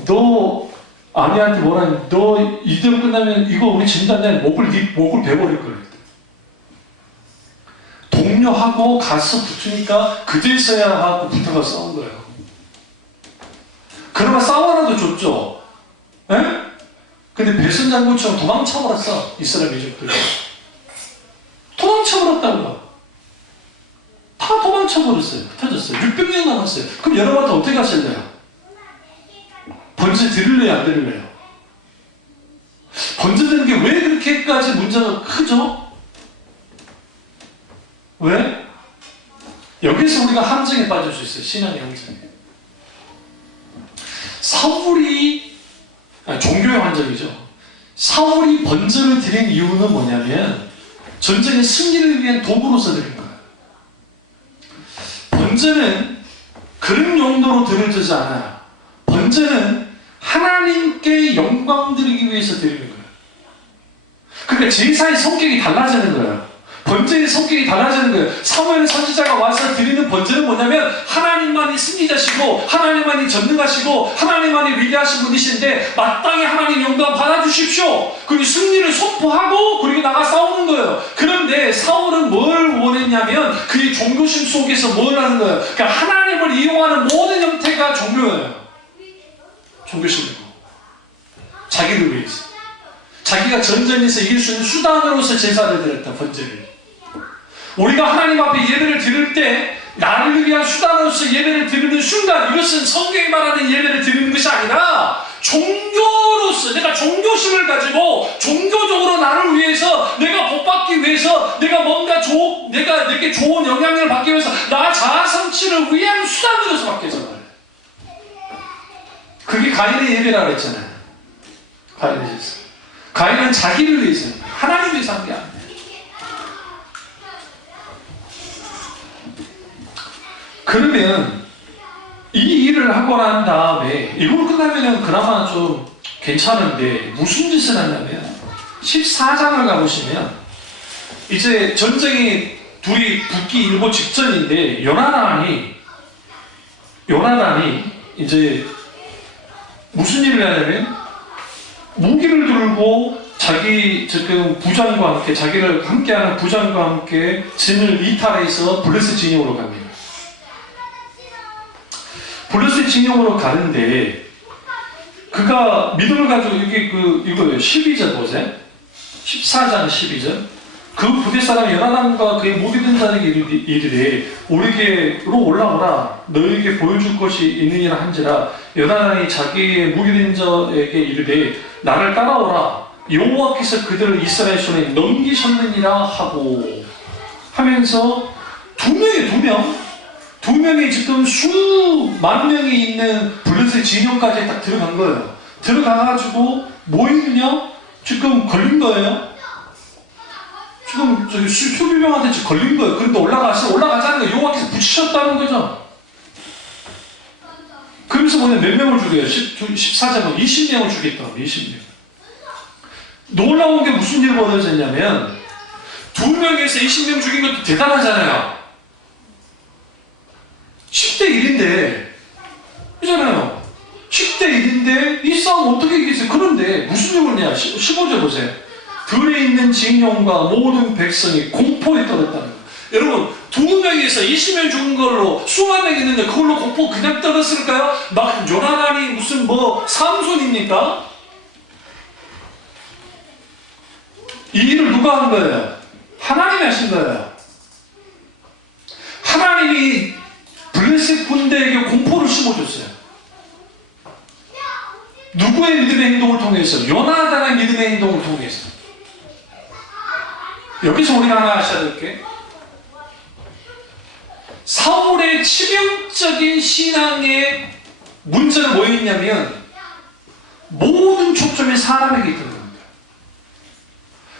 너 아내한테 뭐라 했니? 너 이대로 끝나면 이거 우리 진단에 목을 베버릴 거야. 독려하고 가서 붙으니까 그제서야 하고 붙어가 싸운 거예요. 그러면 싸워라도 줬죠. 에? 근데 배선장군처럼 도망쳐버렸어. 이스라엘 민족들이. 도망쳐버렸다고요. 다 도망쳐버렸어요. 흩어졌어요. 600명 남았어요. 그럼 여러분한테 어떻게 하실래요? 번제 드릴래요? 안 드릴래요? 번제 드는 게 왜 그렇게까지 문제가 크죠? 왜? 여기서 우리가 함정에 빠질 수 있어요. 신앙의 함정에. 종교의 함정이죠. 사울이 번제를 드린 이유는 뭐냐면 전쟁의 승리를 위한 도구로서 드린 거예요. 번제는 그런 용도로 드려지지 않아요. 번제는 하나님께 영광 드리기 위해서 드리는 거예요. 그러니까 제사의 성격이 달라지는 거예요. 번제의 성격이 달라지는 거예요. 사무엘 선지자가 와서 드리는 번제는 뭐냐면 하나님만이 승리자시고 하나님만이 전능하시고 하나님만이 위대하신 분이신데 마땅히 하나님 영광 받아주십시오. 그리고 승리를 선포하고 그리고 나가 싸우는 거예요. 그런데 사울은 뭘 원했냐면 그의 종교심 속에서 뭘 하는 거예요. 그러니까 하나님을 이용하는 모든 형태가 종교예요. 종교심으로. 자기를 위해서. 자기가 전쟁에서 이길 수 있는 수단으로서 제사를 드렸다, 번제를. 우리가 하나님 앞에 예배를 드릴 때 나를 위한 수단으로서 예배를 드리는 순간, 이것은 성경이 말하는 예배를 드리는 것이 아니라 종교로서, 내가 종교심을 가지고 종교적으로 나를 위해서, 내가 복받기 위해서, 내가 뭔가 내게 좋은 영향력을 받기 위해서 나 자아 성취를 위한 수단으로서 받겠잖아요. 그게 가인의 예배라고 그랬잖아요. 가인의 제사. 가인은 자기를 위해서, 하나님 위해서 한 게 아니에요. 그러면 이 일을 하고 난 다음에 이걸 끝나면 그나마 좀 괜찮은데 무슨 짓을 하냐면 14장을 가보시면 이제 전쟁이 둘이 붙기 일보 직전인데 요나단이 이제 무슨 일을 하냐면 무기를 들고 자기 지금 부장과 함께, 자기를 함께하는 부장과 함께 진을 이탈해서 블레셋 진영으로 갑니다. 블레셋 진영으로 가는데 그가 믿음을 가지고 이거예요. 12절 보세요. 14장 12절. 그 부대 사람 요나단과 그의 무기든 자에게 이르되 우리에게로 올라오라. 너에게 보여줄 것이 있느니라 한지라. 요나단이 자기의 무기든 자에게 이르되 나를 따라오라. 여호와께서 그들을 이스라엘 손에 넘기셨느니라 하고 하면서 두 명이 지금 수만 명이 있는 블레셋 진영까지 딱 들어간 거예요. 들어가가지고 뭐 있느냐? 지금 걸린 거예요. 지금 저기 수비병한테 지금 걸린 거예요. 그런데 올라가자는 거예요. 여호와께서 붙이셨다는 거죠. 그러면서 뭐냐, 몇 명을 죽여요? 14장은 20명을 죽였다고. 20명. 놀라운 게 무슨 일이 벌어졌냐면 2명에서 20명 죽인 것도 대단하잖아요. 10대 1인데 이잖아요. 10대 1인데 이 싸움 어떻게 이기겠어요? 그런데 무슨 일을 했냐? 15절 보세요. 들에 있는 징용과 모든 백성이 공포에 떨었다는 거예요. 여러분, 2명에서 20명 죽은 걸로 수만 명 있는데 그걸로 공포 그냥 떨었을까요? 막 요나단이 무슨 삼손입니까? 이 일을 누가 한 거예요? 하나님이 하신 거예요. 하나님이 블레셋 군대에게 공포를 심어줬어요. 누구의 믿음의 행동을 통해서? 요나단의 믿음의 행동을 통해서. 여기서 우리가 하나 아셔야 될 게, 사울의 치명적인 신앙의 문제는 뭐였냐면 모든 초점이 사람에게 있던 겁니다.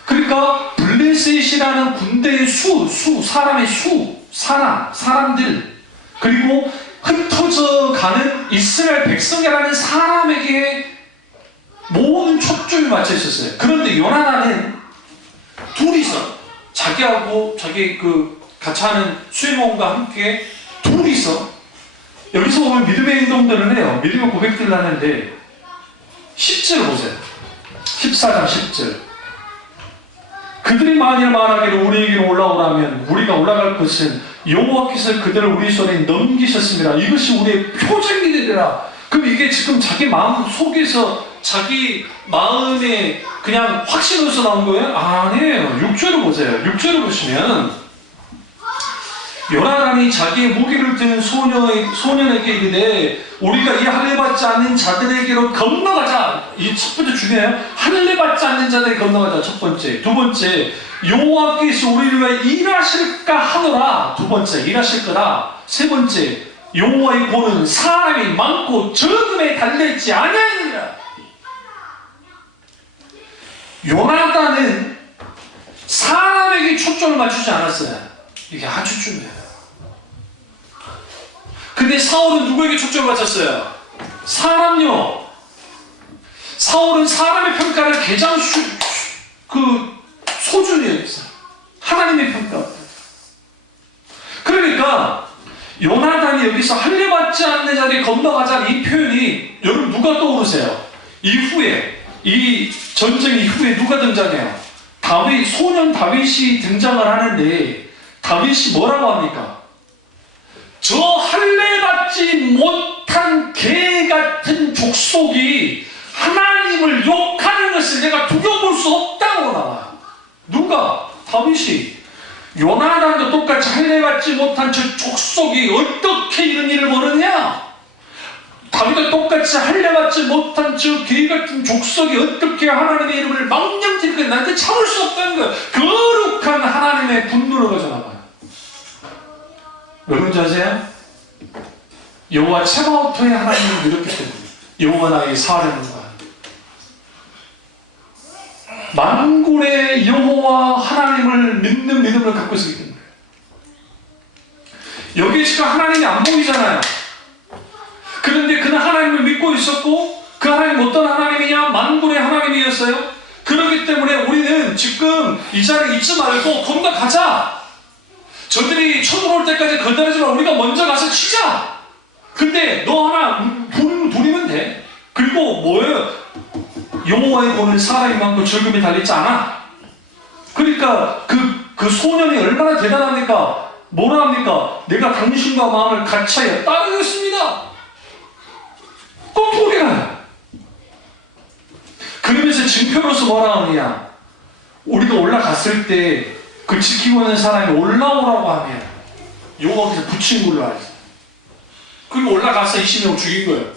그러니까 블레셋이라는 군대의 사람의 사람들, 그리고 흩어져 가는 이스라엘 백성이라는 사람에게 모든 초점이 맞춰 있었어요. 그런데 요나단은 둘이서 자기하고 자기 같이 하는 수행원과 함께 둘이서 여기서 보면 믿음의 행동들을 해요. 믿음의 고백들을 하는데 10절 보세요. 14장 10절. 그들이 만일 말하기를 우리에게로 올라오라면 우리가 올라갈 것은 여호와께서 그들을 우리 손에 넘기셨습니다. 이것이 우리의 표적이 되리라. 그럼 이게 지금 자기 마음 속에서 자기 마음에 그냥 확신으로서 나온 거예요? 아니에요. 6절을 보세요. 6절을 보시면 요나단이 자기의 무기를 든 소년에게 이르되 우리가 이 할례 받지 않는 자들에게로 건너가자. 이 첫 번째 중요해요. 할례 받지 않는 자들에게 건너가자. 첫 번째. 두 번째, 여호와께서 우리를 위해 일하실까 하노라. 두 번째, 일하실 거다. 세 번째, 여호와의 보는 사람이 많고 적음에 달려있지 아니하느니라. 요나단은 사람에게 초점을 맞추지 않았어요. 이게 아주 중요해요. 근데 사울은 누구에게 초점을 맞췄어요? 사람요. 사울은 사람의 평가를 가장 소중히였어요. 하나님의 평가. 그러니까 요나단이 여기서 할례 받지 않는 자들이 건너가자는 이 표현이 여러분 누가 떠오르세요? 이후에 이 전쟁 이후에 누가 등장해요? 소년 다윗이 등장을 하는데 다윗이 뭐라고 합니까? 저 할례받지 못한 개 같은 족속이 하나님을 욕하는 것을 내가 두려볼 수 없다고 나와요. 누가? 다윗이. 요나단도 똑같이 할례받지 못한 저 족속이 어떻게 이런 일을 벌였냐? 다윗도 똑같이 할례받지 못한 저 개 같은 족속이 어떻게 하나님의 이름을 망령짓고 나한테 참을 수 없다는 거예요. 거룩한 하나님의 분노를 가져나가요. 왜 그런지 아세요? 여호와 체바오토의 하나님을 믿었기 때문에 여호와 나에게 사하려는 거야. 만군의 여호와 하나님을 믿는 믿음을 갖고 있기 때문에. 여기 지금 하나님이 안 보이잖아요. 그런데 그는 하나님을 믿고 있었고 그 하나님 어떤 하나님이냐? 만군의 하나님이었어요. 그렇기 때문에 우리는 지금 이 자리에 있지 말고 건너가자. 저들이 쳐들어올 때까지 건너가지 말고 우리가 먼저 가서 치자. 근데 너 하나 부리면 돼. 그리고 뭐예요? 여호와의 본은 사람이 많고 즐금이 달리지 않아. 그러니까 그 소년이 얼마나 대단합니까? 뭐라 합니까? 내가 당신과 마음을 같이하여 따르겠습니다. 꼭 돌이라요. 그러면서 증표로서 뭐라 하느냐? 우리가 올라갔을 때 그 지키고 있는 사람이 올라오라고 하면 여호와께서 붙인 걸로 알죠. 그리고 올라가서 20명 죽인 거예요.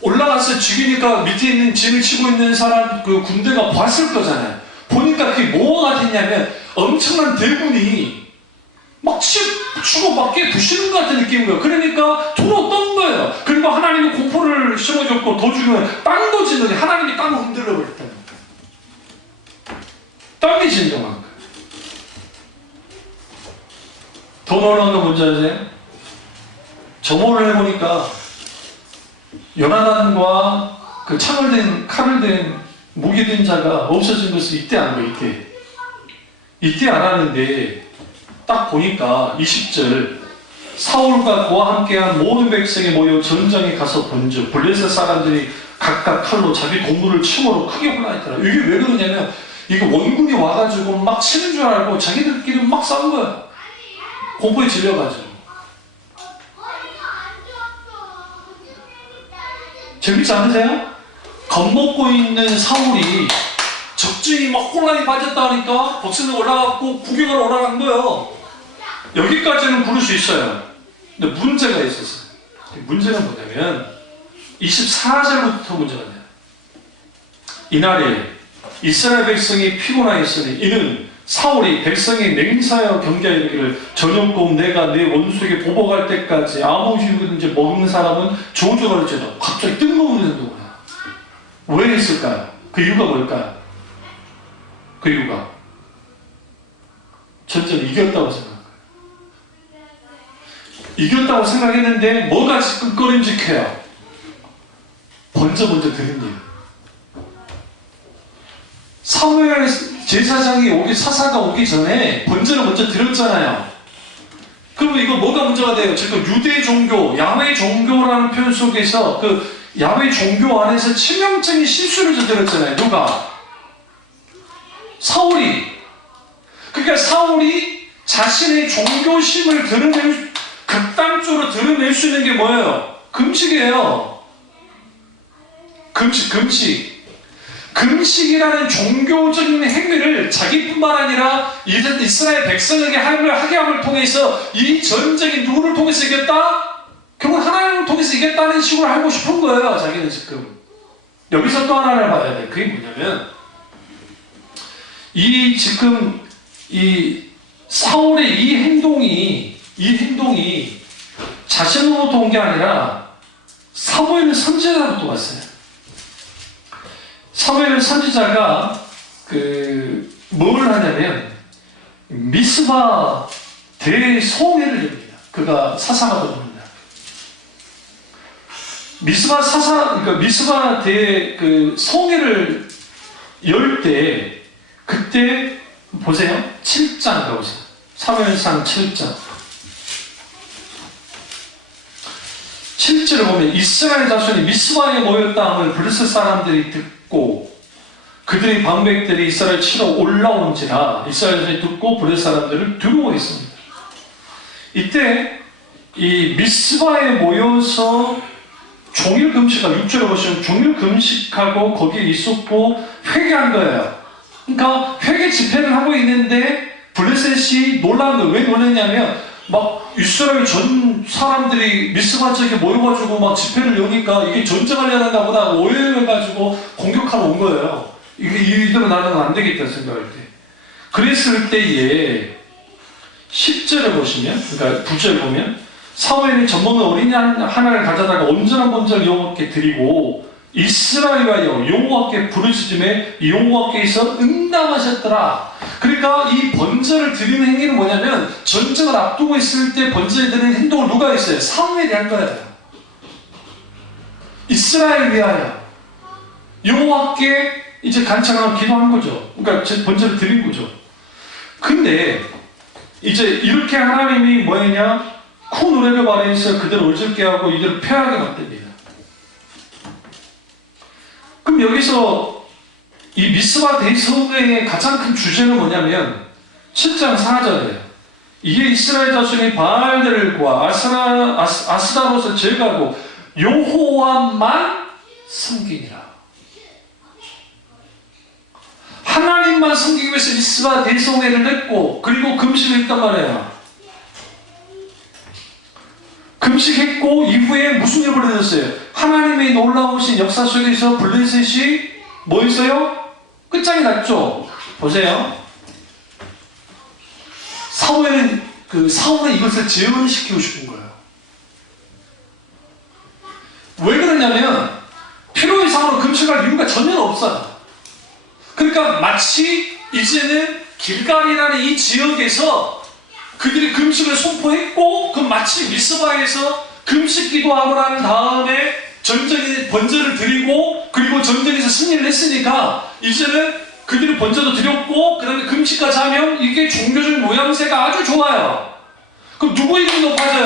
올라가서 죽이니까 밑에 있는 진을 치고 있는 사람 그 군대가 봤을 거잖아요. 보니까 그게 뭐가 같았냐면 엄청난 대군이 막 치고 막 깨부시는 것 같은 느낌인 거예요. 그러니까 도로 떤 거예요. 그리고 하나님이 공포를 심어줬고 더 죽으면 땅도 짓는데 하나님이 땅을 흔들어 버렸다는 거예요. 땅이 진정한 거예요. 더 놀라운 건 뭔지 아세요? 점호를 해보니까 요나단과 그 창을 댄 칼을 댄 무기 된 자가 없어진 것을 이때 안 거예요. 이때 알았는데 딱 보니까 20절 사울과 그와 함께한 모든 백성이 모여 전장에 가서 본즉 블레셋 사람들이 각각 칼로 자기 동물을 침으로 크게 혼란했더라. 이게 왜 그러냐면 이거 원군이 와가지고 막 치는 줄 알고 자기들끼리 막 싸운 거야. 공포에 질려가지고. 재밌지 않으세요? 겁먹고 있는 사울이 적진이 막 혼란이 빠졌다 하니까 백성들 올라갔고 구경하러 올라간 거예요. 여기까지는 부를 수 있어요. 근데 문제가 있었어요. 문제가 뭐냐면 24절부터 문제가 돼요. 이날에 이스라엘 백성이 피곤하였으니 이는 사울이 백성이 맹세하여 경계하기를 저녁고 내가 내 원수에게 보복할 때까지 아무 이유든지 먹는 사람은 저주할지어다. 갑자기 뜬금없는 누구야? 왜 했을까요? 그 이유가 뭘까요? 그 이유가 전쟁을 이겼다고 생각해요. 이겼다고 생각했는데 뭐가 지금 꺼림직해요? 먼저 드린 일. 사무엘 제사장이 사사가 오기 전에 번제를 먼저 드렸잖아요. 그러면 이거 뭐가 문제가 돼요? 지금 유대 종교, 야훼 종교라는 표현 속에서 그 야훼 종교 안에서 치명적인 실수를 저질렀잖아요. 누가? 사울이. 그러니까 사울이 자신의 종교심을 극단적으로 드러낼 수 있는 게 뭐예요? 금식이에요. 금식. 금식이라는 종교적인 행위를 자기뿐만 아니라 이스라엘 백성에게 하게 함을 통해서 이 전쟁이 누구를 통해서 이겼다? 결국 하나님을 통해서 이겼다는 식으로 하고 싶은 거예요. 자기는 지금. 여기서 또 하나를 봐야 돼. 그게 뭐냐면 이 사울의 이 행동이 자신으로부터 온 게 아니라 사무엘 선지자로부터 왔어요. 사무엘 선지자가 뭘 하냐면 미스바 대송회를 엽니다. 그가 사사가 됩니다. 미스바 대 송회를 열 때 그때 보세요. 7장 가보세요. 사무엘상 7장 7절을 보면 이스라엘 자손이 미스바에 모였다 함을 블레셋 사람들이 듣고 그들의 방백들이 이스라엘 치러 올라온지라 이스라엘 자손이 듣고 블레셋 사람들을 두려워했습니다. 이때 이 미스바에 모여서 종일 금식하고 6절에 보시면 종일 금식하고 거기에 있었고 회개한 거예요. 그러니까 회개 집회를 하고 있는데 블레셋이 놀라는 거예요. 왜 놀랐냐면 막 이스라엘 전 사람들이 미스바 쪽에 모여가지고 막 집회를 여니까 이게 전쟁하려는가 보다 오해해가지고 공격하러 온 거예요. 이게 이대로 나는 안 되겠다 생각할 때. 그랬을 때에 10절에 보시면, 그러니까 9절에 보면 사무엘이 젖먹는 어린이 하나를 가져다가 온전한 번제를 여호와께 드리고 이스라엘하여 여호와께 부르짖음에 여호와께서 응답하셨더라. 그러니까 이 번제를 드리는 행위는 뭐냐면 전쟁을 앞두고 있을 때 번제를 드리는 행동을 누가 했어요? 사무엘이 한 거예요. 이스라엘 위하여 여호와께 이제 간청하고 기도한 거죠. 그러니까 번제를 드린 거죠. 근데 이제 이렇게 하나님이 뭐했냐? 큰 노래를 발휘해서 그들을 어질게 하고 이들을 패하게 만듭니다. 그럼 여기서 이 미스바 대성회의 가장 큰 주제는 뭐냐면 7장 4절이에요. 이에 이스라엘 자손이 바알들과 아스다롯을 제거하고 여호와만 섬기니라. 하나님만 섬기기 위해서 미스바 대성회를 했고 그리고 금식을 했단 말이에요. 금식했고 이후에 무슨 일이 벌어졌어요? 하나님의 놀라우신 역사 속에서 블레셋이 뭐 있어요? 끝장이 났죠. 보세요. 사울은 이것을 재현시키고 싶은 거예요. 왜 그러냐면 필요 이상으로 금식할 이유가 전혀 없어요. 그러니까 마치 이제는 길갈이라는 이 지역에서 그들이 금식을 선포했고 그 마치 미스바에서 금식 기도하고 난 다음에 전쟁에 번제를 드리고 그리고 전쟁에서 승리를 했으니까 이제는 그들이 번제도 드렸고 그 다음에 금식까지 하면 이게 종교적인 모양새가 아주 좋아요. 그럼 누구 이름이 높아져요?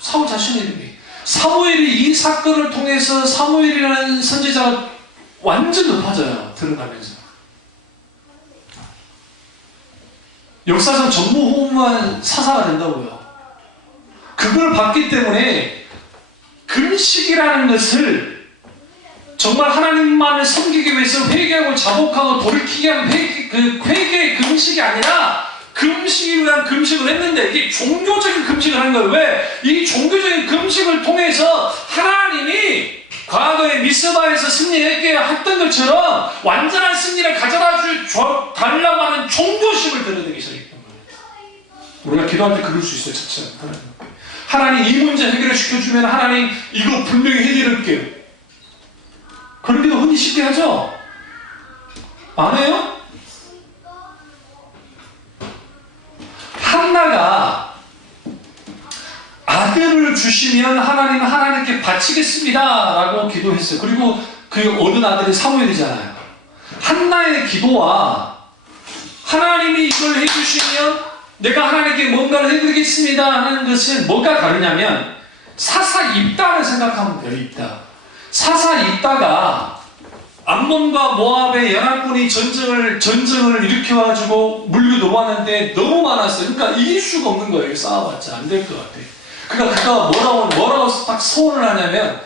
사울 자신의 이름이. 사무엘이 이 사건을 통해서 사무엘이라는 선지자가 완전 높아져요. 드러나면서. 역사상 전무후무한 사사가 된다고요. 그걸 봤기 때문에 금식이라는 것을 정말 하나님만을 섬기기 위해서 회개하고 자복하고 돌이키게 하는 회개의 금식이 아니라 금식을 위한 금식을 했는데 이게 종교적인 금식을 하는 거예요. 왜? 이 종교적인 금식을 통해서 하나님이 과거에 미스바에서 승리했게 했던 것처럼 완전한 승리를 가져다 달라고 하는 종교심을 드러내기 시작했던 거예요. 우리가 기도할 때 그럴 수 있어요. 자체는 하나님 이 문제 해결을 시켜주면 하나님 이거 분명히 해결할게요. 그런 기도 흔히 쉽게 하죠? 안 해요? 한나가 아들을 주시면 하나님은 하나님께 바치겠습니다 라고 기도했어요. 그리고 그 얻은 아들이 사무엘이잖아요. 한나의 기도와 하나님이 이걸 해주시면 내가 하나님께 뭔가를 해드리겠습니다 하는 것은 뭐가 다르냐면 사사 입다를 생각하면 돼요. 입다. 사사 입다가 암몬과 모압의 연합군이 전쟁을 일으켜가지고 물고 들어왔는데 너무 많았어요. 그러니까 이길 수가 없는 거예요. 싸워봤자 안 될 것 같아. 그러니까 그가 뭐라고 딱 소원을 하냐면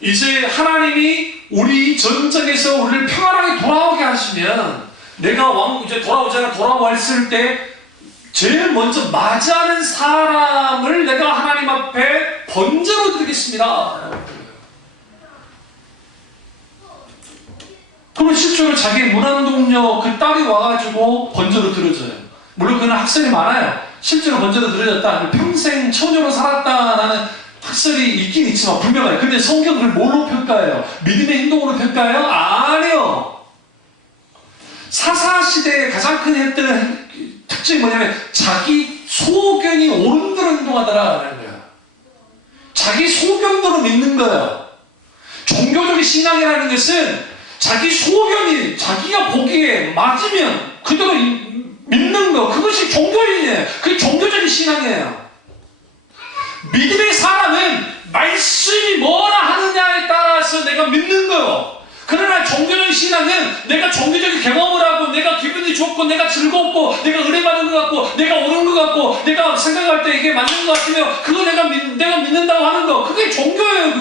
이제 하나님이 우리 전쟁에서 우리를 평안하게 돌아오게 하시면 내가 이제 돌아왔을 때 제일 먼저 맞이하는 사람을 내가 하나님 앞에 번제로 드리겠습니다. 그러면 실제로 자기 문안동녀 그 딸이 와가지고 번제로 드려져요. 물론 그는 학설이 많아요. 실제로 번제로 드려졌다. 평생 처녀로 살았다라는 학설이 있긴 있지만 분명해요. 근데 성경을 뭘로 평가해요? 믿음의 행동으로 평가해요? 아니요. 사사시대의 가장 큰 했던 특징이 뭐냐면 자기 소견이 옳은 대로 행동하더라라는 거예요. 자기 소견대로 믿는 거예요. 종교적인 신앙이라는 것은 자기 소견이 자기가 보기에 맞으면 그대로 믿는 거, 그것이 종교인이에요. 그게 종교적인 신앙이에요. 믿음의 사람은 말씀이 뭐라 하느냐에 따라서 내가 믿는 거예요. 그러나 종교적인 신앙은 내가 종교적인 경험을 하고 내가 기분이 좋고 내가 즐겁고 내가 은혜 받은 것 같고 내가 옳은 것 같고 내가 생각할 때 이게 맞는 것 같으면 그거 내가 믿는다고 하는 거, 그게 종교예요.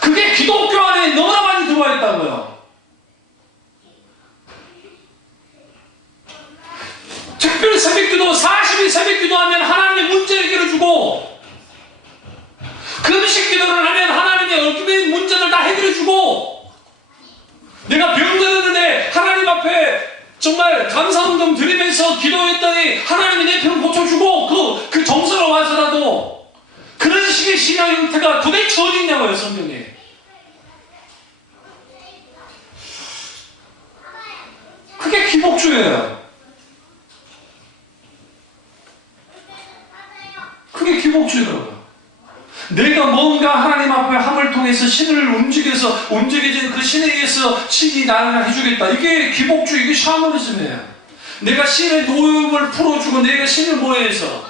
그게 기독교 안에 너무나 많이 들어와 있다고요. 특별 새벽기도 40일 새벽기도하면 하나님의 문제 해결해주고, 금식 기도를 하면 하나님의 얽힌 문제들 다 해결해주고, 내가 병들었는데 하나님 앞에 정말 감사운동 드리면서 기도했더니 하나님이 내 병 고쳐주고, 그 정서로 와서라도 그런 식의 신앙 형태가 도대체 어디 있냐고요, 성경에. 그게 기복주예요. 그게 기복주의라고요. 내가 뭔가 하나님 앞에 함을 통해서 신을 움직여지는 그 신에 의해서 신이 나를 해주겠다. 이게 기복주의, 이게 샤머니즘이에요. 내가 신의 노임을 풀어주고 내가 신을 모해서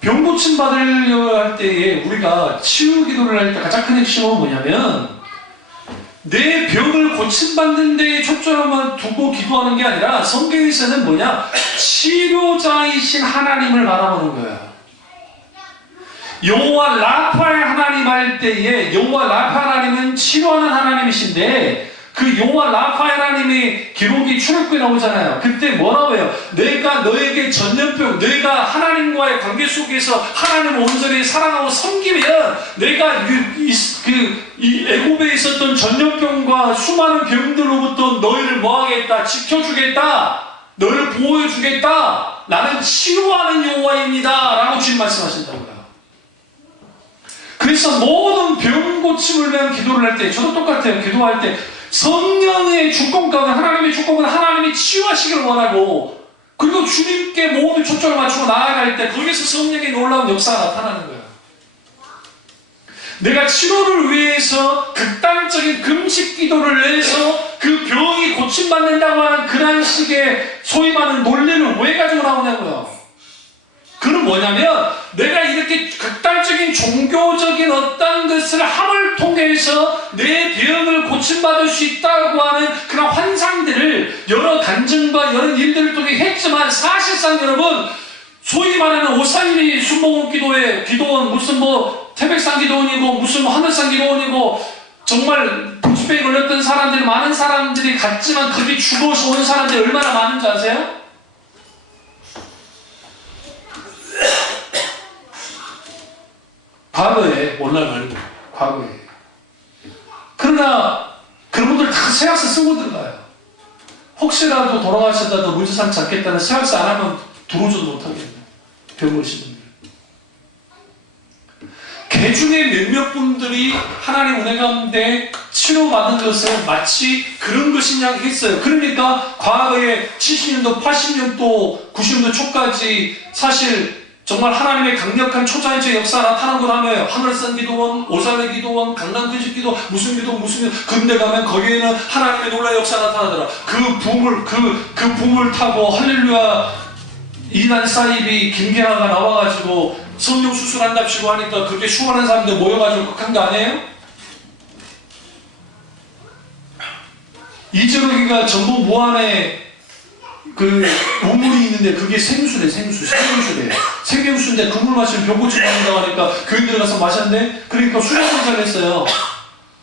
병 고침 받으려 할 때에 우리가 치유 기도를 할 때 가장 큰 핵심은 뭐냐면, 내 병을 고침받는 데에 초점만 두고 기도하는 게 아니라 성경에서는 뭐냐, 치료자이신 하나님을 바라보는 거예요. 여호와 라파의 하나님 할 때에, 여호와 라파 하나님은 치료하는 하나님이신데, 그 여호와 라파 하나님의 기록이 출애굽기에 나오잖아요. 그때 뭐라고 해요? 내가 너에게 전염병, 내가 하나님과의 관계 속에서 하나님을 온전히 사랑하고 섬기면 내가 이 애굽에 있었던 전염병과 수많은 병들로부터 너희를 뭐하겠다? 지켜주겠다. 너희를 보호해주겠다. 나는 치료하는 여호와입니다. 라고 주님 말씀하신다고요. 그래서 모든 병 고침을 위한 기도를 할 때, 저도 똑같아요. 기도할 때 성령의 주권과는, 하나님의 주권은 하나님이 치유하시기를 원하고, 그리고 주님께 모든 초점을 맞추고 나아갈 때 거기서 성령의 놀라운 역사가 나타나는 거예요. 내가 치료를 위해서 극단적인 금식 기도를 해서 그 병이 고침받는다고 하는 그런 식의 소위 말하는 논리를 왜 가지고 나오냐고요. 그는 뭐냐면, 내가 이렇게 극단적인 종교적인 어떤 것을 함을 통해서 내 병을 고침받을 수 있다고 하는 그런 환상들을 여러 간증과 여러 일들을 통해 했지만, 사실상 여러분, 소위 말하는 오사일이 순복음 기도회 기도원, 무슨 태백산 기도원이고 무슨 하늘산 기도원이고, 정말 불치병에 걸렸던 사람들이, 많은 사람들이 갔지만 거기 죽어서 온 사람들이 얼마나 많은지 아세요? 과거에, 오늘날 말이고 과거에. 그러나 그런 분들 다 세약서 쓰고 들어가요. 혹시라도 돌아가셨다도 문제 삼지 않겠다는 세약서 안 하면 들어오지도 못하겠네요. 병 오신 분들. 개 중에 몇몇 분들이 하나님 은혜 가운데 치료받은 것을 마치 그런 것이냐 했어요. 그러니까 과거에 70년도, 80년도, 90년도 초까지 사실 정말 하나님의 강력한 초자연적 역사가 나타난 거라며요. 하늘산 기도원, 오살레 기도원, 강남 근식 기도, 무슨 기도, 근데 가면 거기에는 하나님의 놀라운 역사가 나타나더라. 그 붐을 타고 할렐루야 이난 사입이 김계하가 나와가지고 성령 수술한답시고 하니까 그렇게 수많은 사람들 모여가지고 극한 거 아니에요? 이재록이가 전북 무안에 그 우물이 있는데 그게 생수래. 생명수인데 그 물 마시면 병 고침 받는다고 하니까 교인들 가서 마셨는데, 그러니까 수질 검사를 했어요.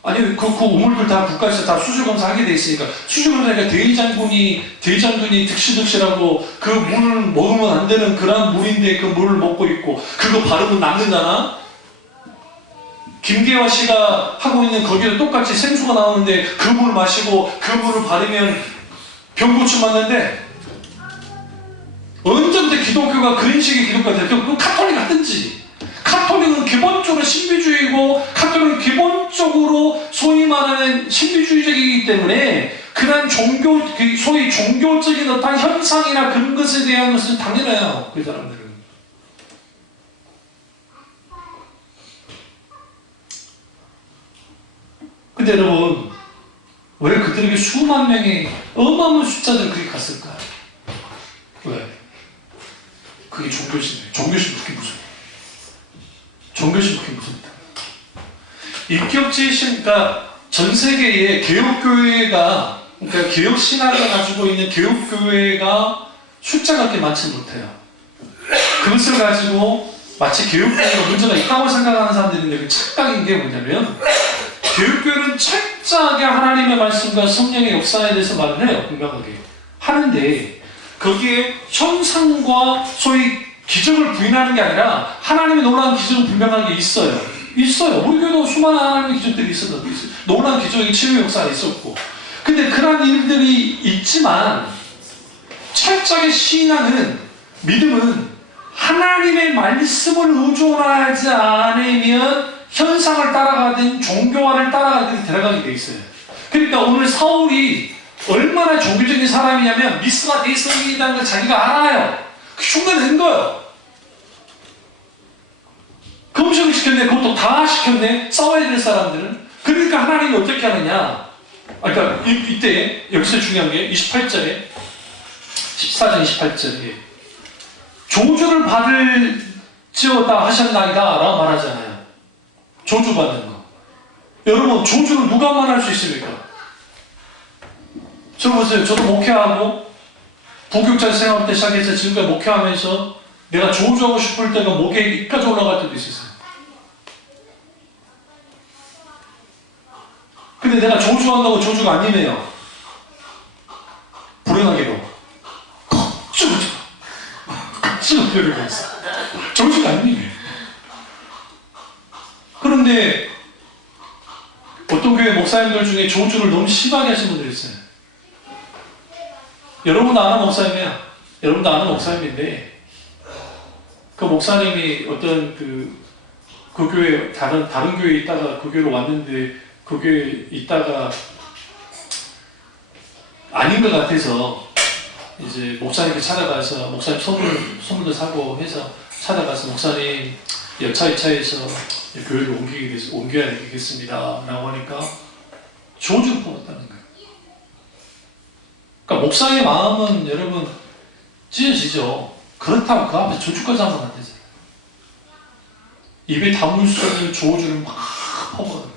아니 그 우물들 다 국가에서 다 수질 검사하게 돼 있으니까, 수질 검사니까 대장균이 득실득실하고 그 물을 먹으면 안 되는 그런 물인데 그 물을 먹고 있고, 그거 바르면 낫는다나? 김계화 씨가 하고 있는 거기도 똑같이 생수가 나오는데 그 물 마시고 그 물을 바르면 병 고침 받는데, 언제부터 기독교가 그런 식의 기독교가 됐죠? 그 카톨릭 하든지. 카톨릭은 기본적으로 신비주의고, 카톨릭은 기본적으로 소위 말하는 신비주의적이기 때문에 그런 소위 종교적인 어떤 현상이나 그런 것에 대한 것은 당연해요. 그 사람들은. 근데 여러분, 왜 그들에게 수만 명의 어마어마한 숫자들 그렇게 갔을까요? 왜? 그게 종교심이에요. 종교심 그렇게 무서워요. 종교심 그렇게 무섭다. 인격지심, 그러니까 전 세계의 개혁교회가 그러니까 교육 신학을 가지고 있는 교육 교회가 숫자가 그렇게 많지 못해요. 그것을 가지고 마치 교육교회가 문제가 있다고 생각하는 사람들이 있는데 그 착각인 게 뭐냐면 교육교회는 철저하게 하나님의 말씀과 성령의 역사에 대해서 말을 해요. 분명하게 하는데 거기에 현상과 소위 기적을 부인하는 게 아니라 하나님의 놀라운 기적은 분명하게 있어요. 우리 교회도 수많은 하나님의 기적들이 있어요. 놀라운 기적의 치유 역사가 있었고, 근데 그런 일들이 있지만 철저하게 신앙은, 믿음은 하나님의 말씀을 의존하지 않으면 현상을 따라가든 종교화를 따라가든 들어가게 돼 있어요. 그러니까 오늘 사울이 얼마나 종교적인 사람이냐면 미스가 대성이라는 걸 자기가 알아요. 그 흉내낸 거예요. 금식을 시켰네. 그것도 다 시켰네. 싸워야 될 사람들은. 그러니까 하나님이 어떻게 하느냐. 그러니까 이때 여기서 중요한 게 28절에 14장 28절에 조주를 받을지어다 하셨나이다 라고 말하잖아요. 조주 받는 거. 여러분 조주를 누가 말할 수 있습니까? 저 보세요. 저도 목회하고 부교육자 생활 때 시작해서 지금까지 목회하면서 내가 조주하고 싶을 때가 목에 입까지 올라갈 때도 있었어요. 근데 내가 조주한다고 조주가 아니네요. 불행하게도 걱정을 배우고 있어요. 조주가 아니에요. 그런데 어떤 교회 목사님들 중에 조주를 너무 심하게 하신 분들이 있어요. 여러분도 아는 목사님이야. 여러분도 아는 목사님인데 그 목사님이 어떤 그 교회 다른 교회에 있다가 그 교회로 왔는데 그 교회에 있다가 아닌 것 같아서 이제 목사님께 찾아가서 목사님 선물도 사고 해서 찾아가서 목사님 여차 2차에서 교회를 옮겨야 되겠습니다 라고 하니까 조주를 뽑았다는 거예요. 그러니까 목사의 마음은 여러분 찢어지죠. 그렇다고 그 앞에 조주까지 하면 안 되잖아요. 입에 담을 수 없는 조주를 막 퍼버려요.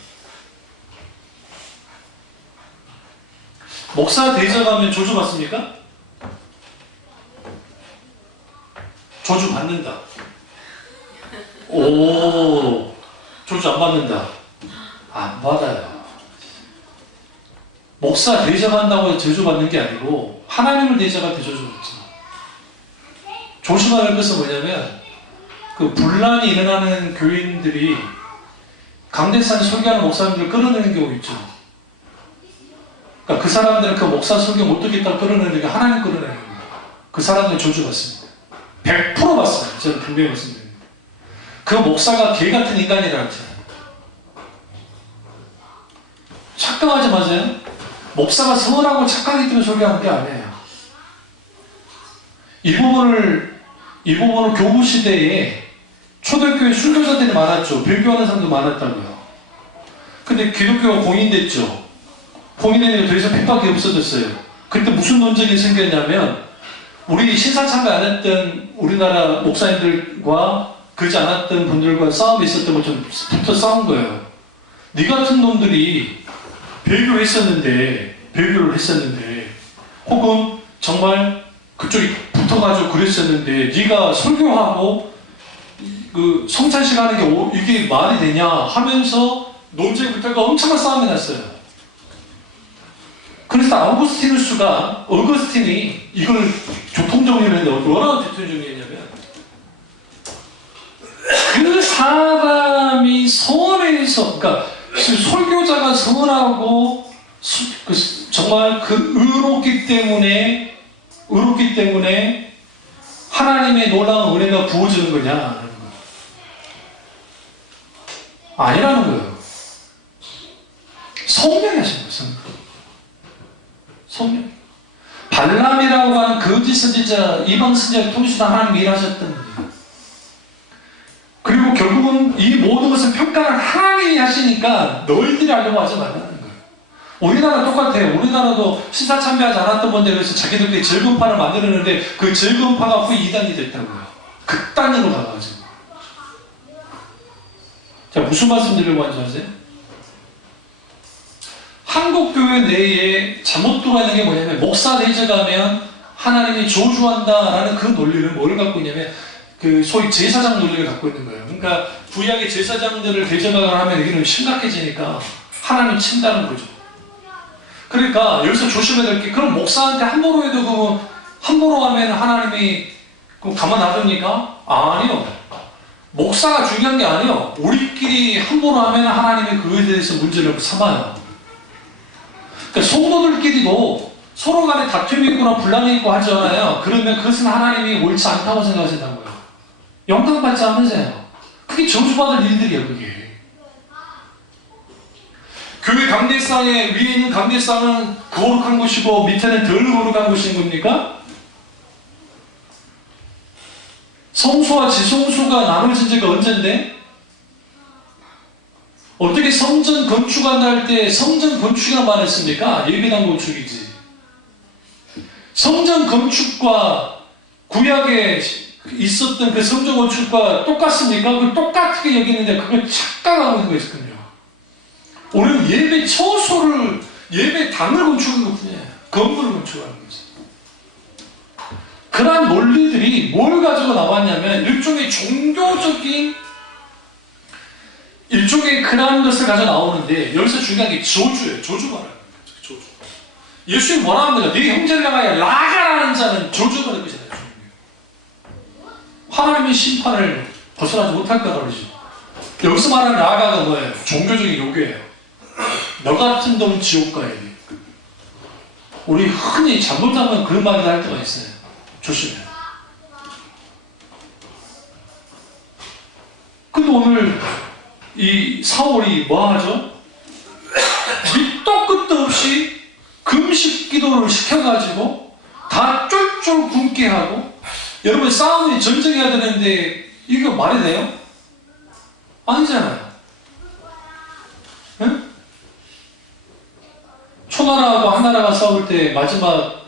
목사 대접하면 조주 받습니까? 조주 받는다. 오, 조주 안 받는다. 안 받아요. 목사 대접한다고 조주 받는 게 아니고 하나님을 대접할 때 조주 받죠. 조심해야 할 것은 뭐냐면 그 분란이 일어나는 교인들이 강대상 설교하는 목사님들을 끌어내는 경우 있죠. 그러니까 그 사람들은 그 목사 설교 못 듣겠다고 끌어내는 게 하나님 끌어내는 거예요. 그 사람들은 조주 받습니다. 100% 받습니다. 저는 분명히 말씀드립니다. 그 목사가 개 같은 인간이라고 했잖아요. 착각하지 마세요. 목사가 선하고 착하기 때문에 설교하는 게 아니에요. 이 부분을 교부 시대에 초대교회 순교자들이 많았죠. 불교하는 사람도 많았다고요. 근데 기독교가 공인됐죠. 공인되니까 더 이상 핍박이 없어졌어요. 그때 무슨 논쟁이 생겼냐면 우리 신사 참가 안 했던 우리나라 목사님들과 그러지 않았던 분들과 싸움이 있었던 것처럼 붙어 싸운 거예요. 네 같은 놈들이 배교를 했었는데 혹은 정말 그쪽이 붙어가지고 그랬었는데 네가 설교하고 그 성찬식 하는 게 이게 말이 되냐 하면서 논쟁 불타가 엄청난 싸움이 났어요. 그래서 어거스틴이 이걸 교통정리를 했는데 뭐라고 교통정리했냐면 그 사람이 선에서 그러니까 설교자가 선하고 정말 그 의롭기 때문에 하나님의 놀라운 은혜가 부어지는 거냐 아니라는 거예요. 성령이 하신 거예요. 성령. 발람이라고 하는 거짓 선지자, 이방 선지자를 통해서 하나님이 일하셨던 거예요. 그리고 결국은 이 모든 것을 평가를 하나님이 하시니까 너희들이 하려고 하지 말라는 거예요. 우리나라 똑같아요. 우리나라도 신사 참배하지 않았던 건데 그래서 자기들끼리 즐거움파를 만들었는데 그 즐거움파가 후에 이단이 됐다고요. 극단으로 가가지고. 자, 무슨 말씀 드리려고 하는지 아세요? 한국 교회 내에 잘못 들어와 있는 게 뭐냐면 목사 대제가면 하나님이 저주한다라는 그 논리를 뭘 갖고 있냐면 그 소위 제사장 논리를 갖고 있는 거예요. 그러니까 구약의 제사장들을 대제각을 하면 이게 심각해지니까 하나님 친다는 거죠. 그러니까 여기서 조심해야 될 게 그럼 목사한테 함부로 해도 그 함부로 하면 하나님이 가만 놔둡니까? 아니요. 목사가 중요한 게 아니요. 우리끼리 함부로 하면 하나님이 그거에 대해서 문제를 삼아요. 그러니까 성도들끼리도 서로 간에 다툼이 있거나 분란이 있고 하잖아요. 그러면 그것은 하나님이 옳지 않다고 생각하신다는 거예요. 영광받지 않으세요. 그게 저주받을 일들이에요, 그게. 교회 강대상에 위에 있는 강대상은 거룩한 것이고 밑에는 덜 거룩한 것인 겁니까? 성소와 지성소가 나눠진 지가 언젠데? 어떻게 성전 건축한다 할 때 성전 건축이라고 말했습니까? 예배당 건축이지. 성전 건축과 구약에 있었던 그 성전 건축과 똑같습니까? 그걸 똑같게 여기는데 그걸 착각하고 있는 거였거든요. 우리는 예배 처소를, 예배당을 건축한 것 뿐이에요. 건물을 건축하는 거지. 그러한 논리들이 뭘 가지고 나왔냐면 일종의 종교적인 일종의 그러한 것을 가지고 나오는데 여기서 중요한 게 저주예요. 저주 말하는 거예요. 저주. 예수님이 뭐라 합니까? 네 형제를 향하여 라가라는 자는 저주받을 것이다. 하나님의 심판을 벗어나지 못할 거라고 그러죠. 여기서 말하는 라가가 뭐예요? 종교적인 요괴예요. 너 같은 놈 지옥 가야 돼. 우리 흔히 잘못하면 그런 말을 할 때가 있어요. 조심해. 근데 오늘 이 사울이 뭐 하죠? 밑도 끝도 없이 금식 기도를 시켜가지고 다 쫄쫄 굶게 하고 여러분 싸움이 전쟁해야 되는데 이거 말이 돼요? 아니잖아요. 응? 초나라하고 한나라가 싸울 때 마지막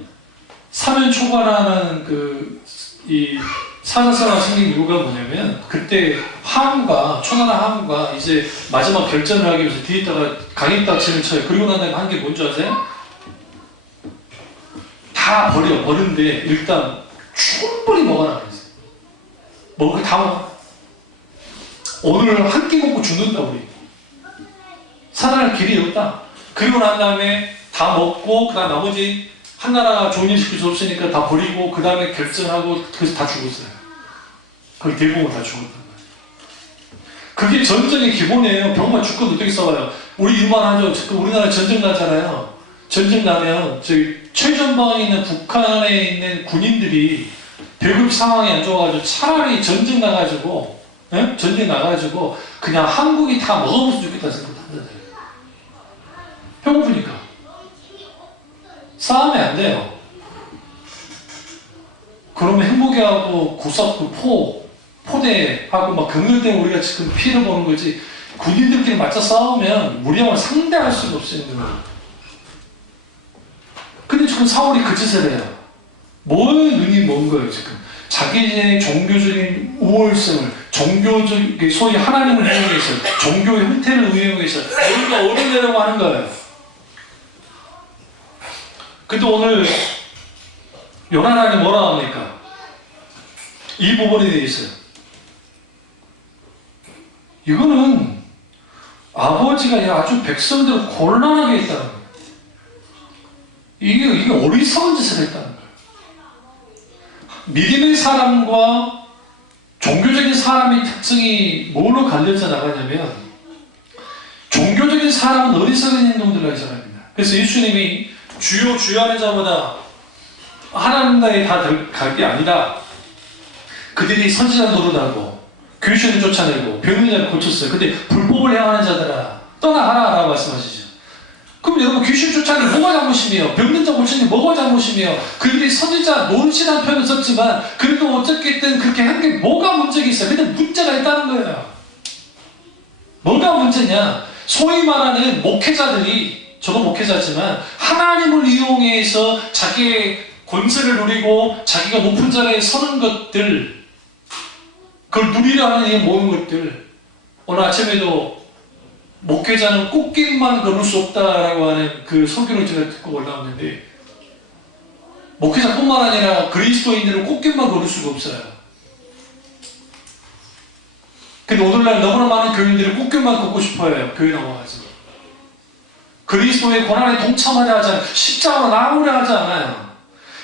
사면 초과라는 이 사사사가 생긴 이유가 뭐냐면 그때 항우가 초나라 항우가 이제 마지막 결전을 하기 위해서 뒤에 있다가 강입닥치를 쳐요. 그리고 난 다음에 한 게 뭔지 아세요? 다 버리는데 일단 충분히 먹어라 그랬어요. 먹을 다 먹어. 오늘 한 끼 먹고 죽는다 우리. 살아날 길이 없다. 그리고 난 다음에 다 먹고 그다음 나머지 한나라가 좋은 일 시킬 수 없으니까 다 버리고 그 다음에 결정하고 그래서 다 죽었어요. 거의 대부분 다 죽었단 말이에요. 그게 전쟁의 기본이에요. 병만 죽건 어떻게 싸워요? 우리 일만 하죠. 지금 우리나라 전쟁 나잖아요. 전쟁 나면 저희 최전방에 있는 북한에 있는 군인들이 배급 상황이 안 좋아가지고 차라리 전쟁 나가지고 전쟁 나가지고 그냥 한국이 다 먹어보면 좋겠다 생각한다. 배고프니까 싸우면 안 돼요. 그러면 행복해하고 구석구 포대하고 막 그것 때문에 우리가 지금 피해를 보는 거지. 군인들끼리 맞서 싸우면 무리함을 상대할 수가 없어요. 근데 지금 사울이 그 짓을 해요. 뭘 눈이 먼 거예요 지금. 자기의 종교적인 우월성을 종교적 소위 하나님을 이용해서 종교의 형태를 이용해서 우리가 얻어내려고 하는 거예요. 근데 오늘 요나단이 뭐라 합니까? 이 부분에 대해서 이거는 아버지가 아주 백성들을 곤란하게 했다는 거예요. 이게 어리석은 짓을 했다는 거예요. 믿음의 사람과 종교적인 사람의 특징이 뭘로 갈려져 나가냐면 종교적인 사람은 어리석은 행동들을 하는 사람입니다. 그래서 예수님이 주요 하는 자보다 하나님 나라에 다 갈 게 아니라 그들이 선지자 노릇하고 귀신을 쫓아내고 병든 자를 고쳤어요. 근데 불법을 행하는 자들아 떠나가라 라고 말씀하시죠. 그럼 여러분 귀신 쫓아내는 뭐가 잘못이며 병든 자 고치는 뭐가 잘못이며 그들이 선지자 노릇이라는 표현을 썼지만 그래도 어쨌든 그렇게 한 게 뭐가 문제가 있어요. 근데 문제가 있다는 거예요. 뭐가 문제냐? 소위 말하는 목회자들이 저도 목회자지만 하나님을 이용해서 자기의 권세를 누리고 자기가 높은 자리에 서는 것들 그걸 누리려 하는 이 모든 것들 오늘 아침에도 목회자는 꽃길만 걸을 수 없다라고 하는 그 설교를 제가 듣고 올라왔는데, 목회자뿐만 아니라 그리스도인들은 꽃길만 걸을 수가 없어요. 근데 오늘날 너무나 많은 교인들이 꽃길만 걷고 싶어요. 교회 나와가지고. 그리스도의 고난에 동참하려 하지 않아요. 십자가로 나아오려 하지 않아요.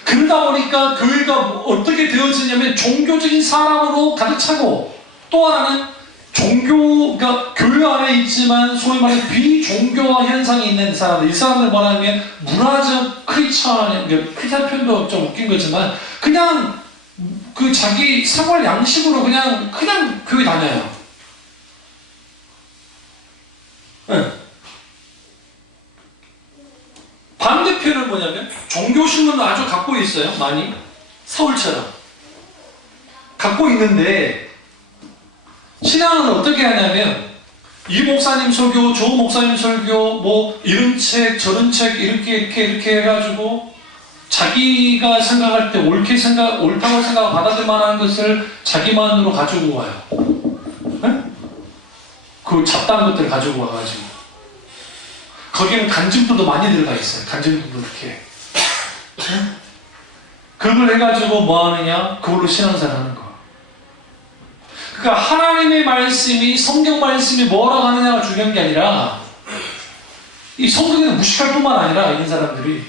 그러다 보니까 교회가 어떻게 되어지냐면 종교적인 사람으로 가득 차고, 또 하나는 종교가 교회 안에 있지만 소위 말해 비종교화 현상이 있는 사람들, 이 사람들 뭐냐면 문화적 크리스찬, 크리스찬 표현도 좀 웃긴 거지만 그냥 그 자기 생활 양식으로 그냥 교회 다녀요. 네. 반대편은 뭐냐면 종교심은 아주 갖고 있어요. 많이 서울처럼 갖고 있는데, 신앙은 어떻게 하냐면 이 목사님 설교, 저 목사님 설교, 뭐 이런 책 저런 책 이렇게 해가지고 자기가 생각할 때 옳다고 생각 받아들일 만한 것을 자기만으로 가지고 와요. 네? 그 잡다한 것들 가지고 와가지고 거기는 간증들도 많이 들어가 있어요. 간증들도 이렇게. 네? 그걸 해가지고 뭐 하느냐? 그걸로 신앙생활 하는 거. 그러니까 하나님의 말씀이, 성경 말씀이 뭐라고 하느냐가 중요한 게 아니라, 이 성경에는 무식할 뿐만 아니라 있는 사람들이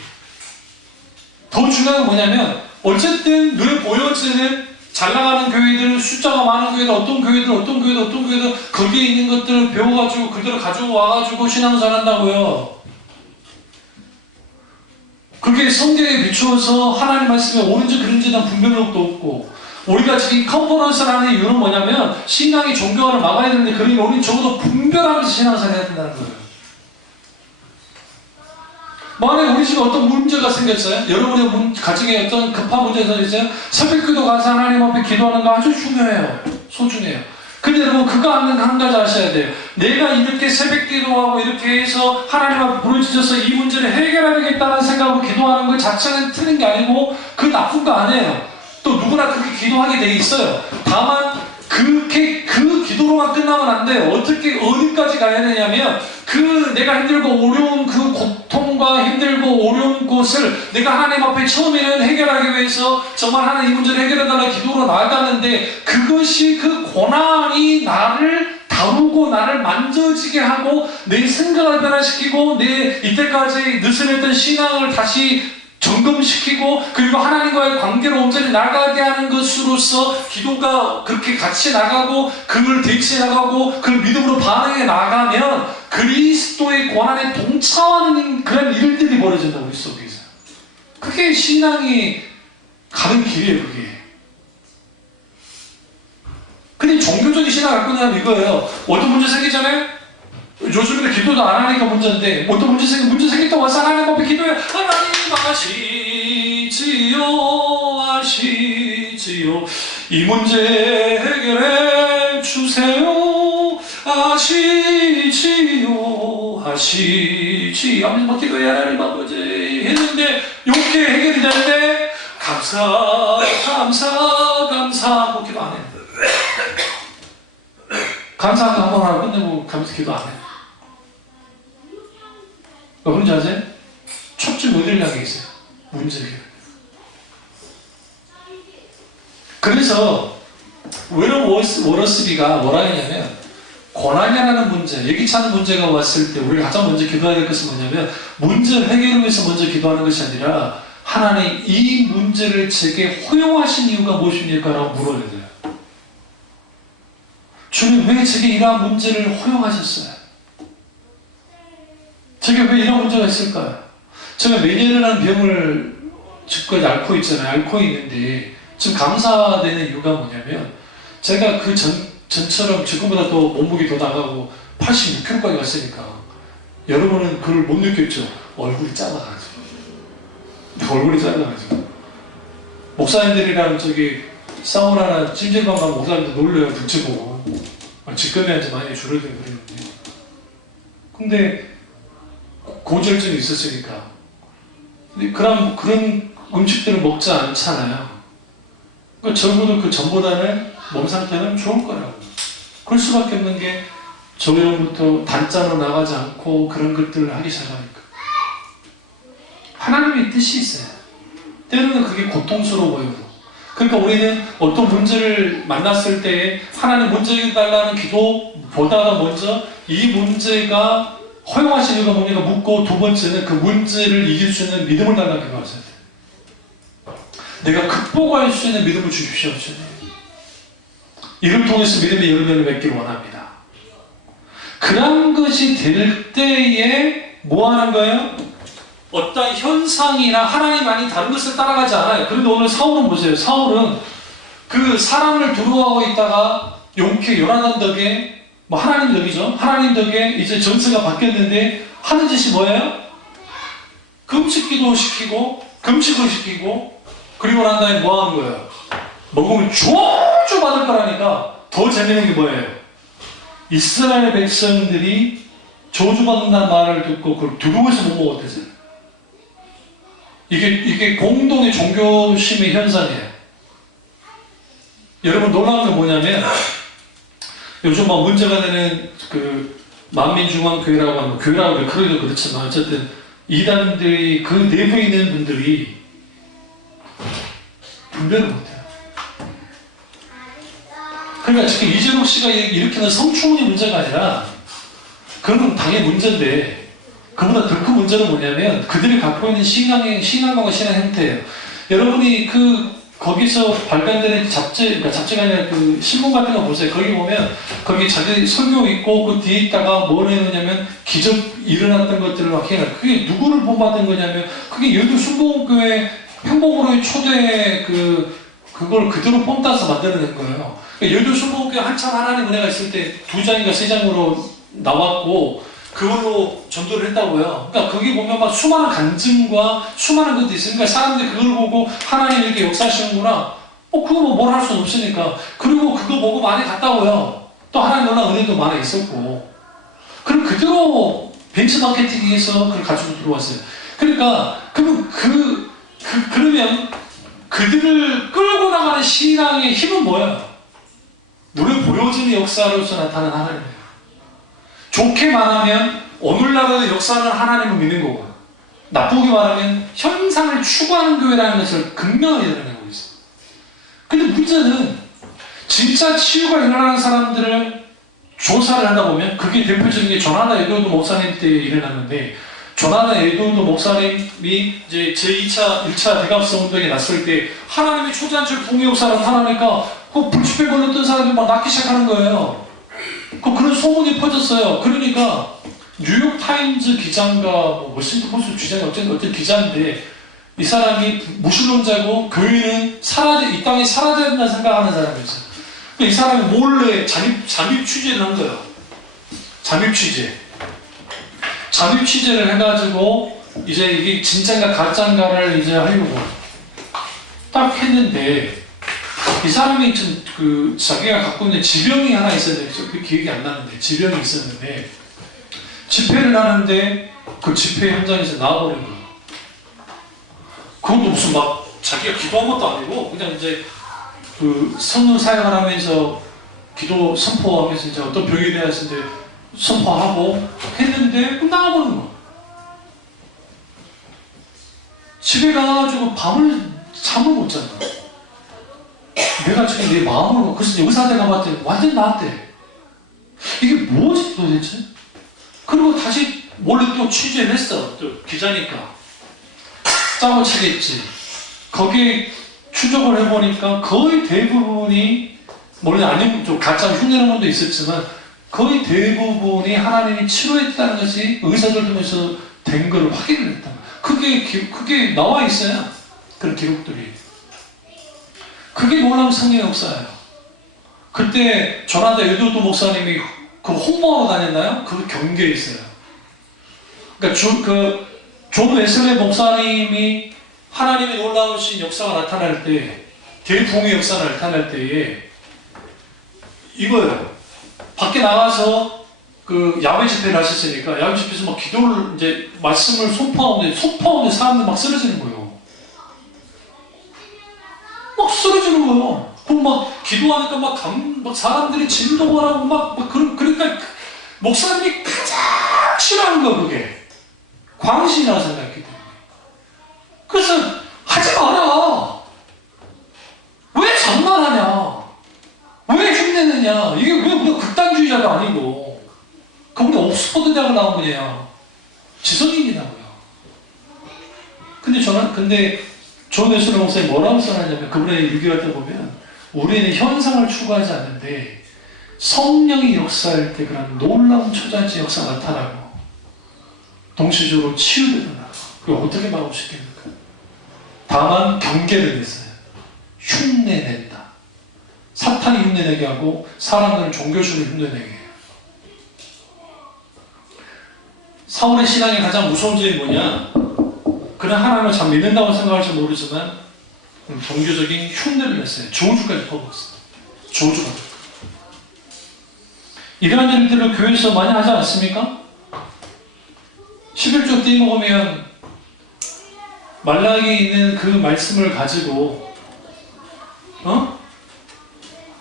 더 중요한 건 뭐냐면, 어쨌든 눈에 보여지는 잘 나가는 교회들, 숫자가 많은 교회들, 어떤 교회들 거기에 있는 것들을 배워가지고 그대로 가지고 와가지고 신앙생활 한다고요. 그게 성경에 비추어서 하나님 말씀에 옳은지 그른지에 대한 분별력도 없고, 우리가 지금 컨퍼런스를 하는 이유는 뭐냐면 신앙이 종교화를 막아야 되는데, 그러니 우리는 적어도 분별하면서 신앙생활을 해야 된다는 거예요. 만약에 우리 집에 어떤 문제가 생겼어요? 여러분의 가정에 어떤 급한 문제가 생겼어요? 새벽기도 가서 하나님 앞에 기도하는 거 아주 중요해요. 소중해요. 근데 여러분, 그거 한 가지 아셔야 돼요. 내가 이렇게 새벽기도하고 이렇게 해서 하나님 앞에 부르짖어서 이 문제를 해결하겠다는 생각으로 기도하는 것 자체는 틀린 게 아니고 그 나쁜 거 아니에요. 또 누구나 그렇게 기도하게 돼 있어요. 다만 그 기도로만 끝나면 안 돼요. 어디까지 가야 되냐면, 내가 힘들고 어려운 그 고통과 힘들고 어려운 곳을 내가 하나님 앞에 처음에는 해결하기 위해서 정말 하나님 이 문제를 해결해달라 기도로 나아갔는데, 그것이 그 고난이 나를 다루고 나를 만져지게 하고 내 생각을 변화시키고 내 이때까지 느슨했던 신앙을 다시 점검시키고, 그리고 하나님과의 관계로 온전히 나가게 하는 것으로서 기도가 그렇게 같이 나가고 그걸 대치해 나가고 그 믿음으로 반응해 나가면 그리스도의 고난에 동참하는 그런 일들이 벌어진다, 우리 속에서. 그게 신앙이 가는 길이에요. 그게. 근데 종교적인 신앙을 갖고 있는 이거예요. 어떤 문제 생기기 전에 요즘에는 기도도 안 하니까 문제인데, 어떤 문제 생겼다고 와서 하나님 앞에 기도해. 하나님 아시지요 이 문제 해결해 주세요. 아시지요 하면서 막 기도해. 하나님 아버지 했는데, 이렇게 해결이 되는데 감사 하고 기도 안 해. 감사한 거 한 번 하고 끝내고 가면서 기도 안 해. 왜 그런지 아세요? 촉질 못 일어나게 있어요. 문제 해결. 그래서 웨런 워러스비가 뭐라 했냐면, 고난이라는 문제, 예기치 않은 문제가 왔을 때 우리가 가장 먼저 기도해야 될 것은 뭐냐면, 문제 해결을 위해서 먼저 기도하는 것이 아니라 하나님 이 문제를 제게 허용하신 이유가 무엇입니까? 라고 물어야 돼요. 주님, 왜 제게 이러한 문제를 허용하셨어요? 제게 왜 이런 문제가 있을까요? 제가 메니에르라는 병을 지금까지 앓고 있잖아요. 앓고 있는데 지금 감사되는 이유가 뭐냐면, 제가 그 전처럼 지금보다 더 몸무게 더 나가고 86kg까지 갔으니까, 여러분은 그걸 못 느꼈죠? 얼굴이 작아가지고. 목사님들이랑 사우나나 찜질방 가면 목사님들 놀려요. 등치고 직감이한테 많이 줄어들고 그랬는데, 근데 고지혈증이 있었으니까. 근데 그런 음식들을 먹지 않잖아요. 그러니까 적어도 그 전보다는 몸 상태는 좋을 거라고. 그럴 수밖에 없는 게, 저희로부터 단짠으로 나가지 않고 그런 것들을 하기 시작하니까 하나님의 뜻이 있어요. 때로는 그게 고통스러워요. 그러니까 우리는 어떤 문제를 만났을 때 하나님 문제 해달라는 기도보다 먼저 이 문제가 허용하신 이유가 뭡니까 묻고, 두 번째는 그 문제를 이길 수 있는 믿음을 달라고 기도하셔야 돼요. 내가 극복할 수 있는 믿음을 주십시오. 이를 통해서 믿음의 열매를 맺기를 원합니다. 그런 것이 될 때에 뭐 하는 거예요? 어떤 현상이나 하나님 아닌 다른 것을 따라가지 않아요. 그런데 오늘 사울은 보세요. 사울은 그 사람을 두려워하고 있다가 용케 요나단 덕에 뭐 하나님 덕이죠. 하나님 덕에 이제 전세가 바뀌었는데 하는 짓이 뭐예요? 금식기도 시키고 금식을 시키고 그리고 난 다음에 뭐 하는 거예요? 먹으면 저주 받을 거라니까. 더 재미있는 게 뭐예요? 이스라엘 백성들이 저주받는다는 말을 듣고 그걸 두려워해서 못 먹었대잖아요. 이게 공동의 종교심의 현상이에요. 여러분 놀라운 건 뭐냐면 요즘 막 문제가 되는 그 만민중앙교회라고 하는 교회라고 그러기도 그렇지만 어쨌든 이단들이 그 내부에 있는 분들이 분별을 못해요. 그러니까 지금 이재록 씨가 일으키는 성추문이 문제가 아니라 그건 당연히 문제인데 그보다 더 큰 문제는 뭐냐면 그들이 갖고 있는 신앙과 신앙 행태예요. 여러분이 거기서 발간되는 그러니까 잡지가 아니라 그 신문 같은 거 보세요. 거기 보면 거기 자기 설교 있고 그 뒤에 있다가 뭘 해놓냐면 기적 일어났던 것들을 막 해놔. 그게 누구를 본받은 거냐면 그게 여의도 순복음교회 행복으로의 초대 그걸 그대로 뽐따서 만들어낸 거예요. 그러니까 여의도 순복음교회 한참 하나님 은혜가 있을 때 2장인가 3장으로 나왔고 그걸로 전도를 했다고요. 그러니까 거기 보면 막 수많은 간증과 수많은 것도 있으니까 사람들이 그걸 보고 하나님 이렇게 역사하시는구나. 그거 뭐 뭘 할 수는 없으니까. 그리고 그거 보고 많이 갔다고요. 또 하나님 놀라운 은혜도 많이 있었고. 그럼 그대로 벤치 마케팅에서 그걸 가지고 들어왔어요. 그러니까 그러면 그러면 그들을 끌고 나가는 신앙의 힘은 뭐예요? 노래 보여주는 역사로서 나타나는 하나님이에요. 좋게 말하면 오늘날의 역사는 하나님을 믿는 거고 나쁘게 말하면 현상을 추구하는 교회라는 것을 극명하게 드러내고 있어요. 근데 문제는 진짜 치유가 일어나는 사람들을 조사를 하다 보면 그게 대표적인 게 조나단 에드워드 목사님 때 일어났는데 조나단 에드워드 목사님이 이제 제2차, 1차 대갑성 운동이 났을 때 하나님의 초자연적 동의 역사를 나타나니까 그 불치병 걸렸던 사람들이 막 낫기 시작하는 거예요. 그런 소문이 퍼졌어요. 그러니까 뉴욕타임즈 기자인가 워싱턴 포스트 기자인가 어떤 기자인데 이 사람이 무신론자고 교회는 이 땅에 사라져야 된다 생각하는 사람이었어요. 이 사람이 몰래 잠입 취재를 한 거예요. 잠입 취재를 해가지고 이제 이게 진짜인가 가짜인가를 이제 하려고 딱 했는데 이 사람이 자기가 갖고 있는 지병이 하나 있었는데 그 기억이 안 나는데 지병이 있었는데 집회를 하는데 그 집회 현장에서 나와버린 거예요. 그것도 무슨 막 자기가 기도한 것도 아니고 그냥 이제 그 성령 사역을 하면서 기도 선포하면서 이제 어떤 병에 대해서 이제 선포하고 했는데 나와버린 거예요. 집에 가가지고 잠을 못 잤다. 내가 지금 내 마음으로 그래서 의사한테 가봤더니 완전 나았대. 이게 뭐지 도대체? 그리고 다시 몰래 또 취재를 했어. 또 기자니까 짜고 치겠지. 거기에 추적을 해보니까 거의 대부분이 물론 아니면 좀 가짜 흉내는 분도 있었지만 거의 대부분이 하나님이 치료했다는 것이 의사들 통해서 된 걸 확인을 했다. 그게 나와 있어요. 그런 기록들이. 그게 놀라운 성령의 역사예요. 그때 조나단 에드워드 목사님이 그 홍보하러 다녔나요? 그 경계에 있어요. 그러니까 존 웨슬리 목사님이 하나님의 놀라우신 역사가 나타날 때, 대풍의 역사가 나타날 때에 이거예요. 밖에 나가서 그 야외 집회를 하셨으니까 야외 집회에서 막 기도를 이제 말씀을 선포하는데 사람들 막 쓰러지는 거예요. 막 쓰러지는 거예요. 그럼 막 기도하니까 막 사람들이 진동을 하고 그러니까 목사님이 가장 싫어하는 거 그게 광신이라고 생각했기 때문에. 그래서 하지 마라. 왜 장난하냐? 왜 흉내내냐? 이게 왜 우리가 극단주의자도 아니고 그분이 옥스퍼드 대학을 나온 분이에요. 지성인이라고요. 근데 존 웨슬리 목사님 뭐라고 써놨냐면 그분의 일기할 때 보면 우리는 현상을 추구하지 않는데 성령이 역사할 때 그런 놀라운 초자지 역사가 나타나고 동시적으로 치유되는 나라. 그걸 어떻게 막아주시겠습니까? 다만 경계를 냈어요. 흉내낸다. 사탄이 흉내내게 하고 사람들은 종교심을 흉내내게 해요. 사울의 신앙의 가장 무서운 점이 뭐냐? 그는 하나님을 참 믿는다고 생각할지 모르지만 종교적인 흉내를 냈어요. 저주까지 퍼붓었어요. 저주가. 이러한 일들을 교회에서 많이 하지 않습니까? 11조 떼먹으면 말라기에 있는 그 말씀을 가지고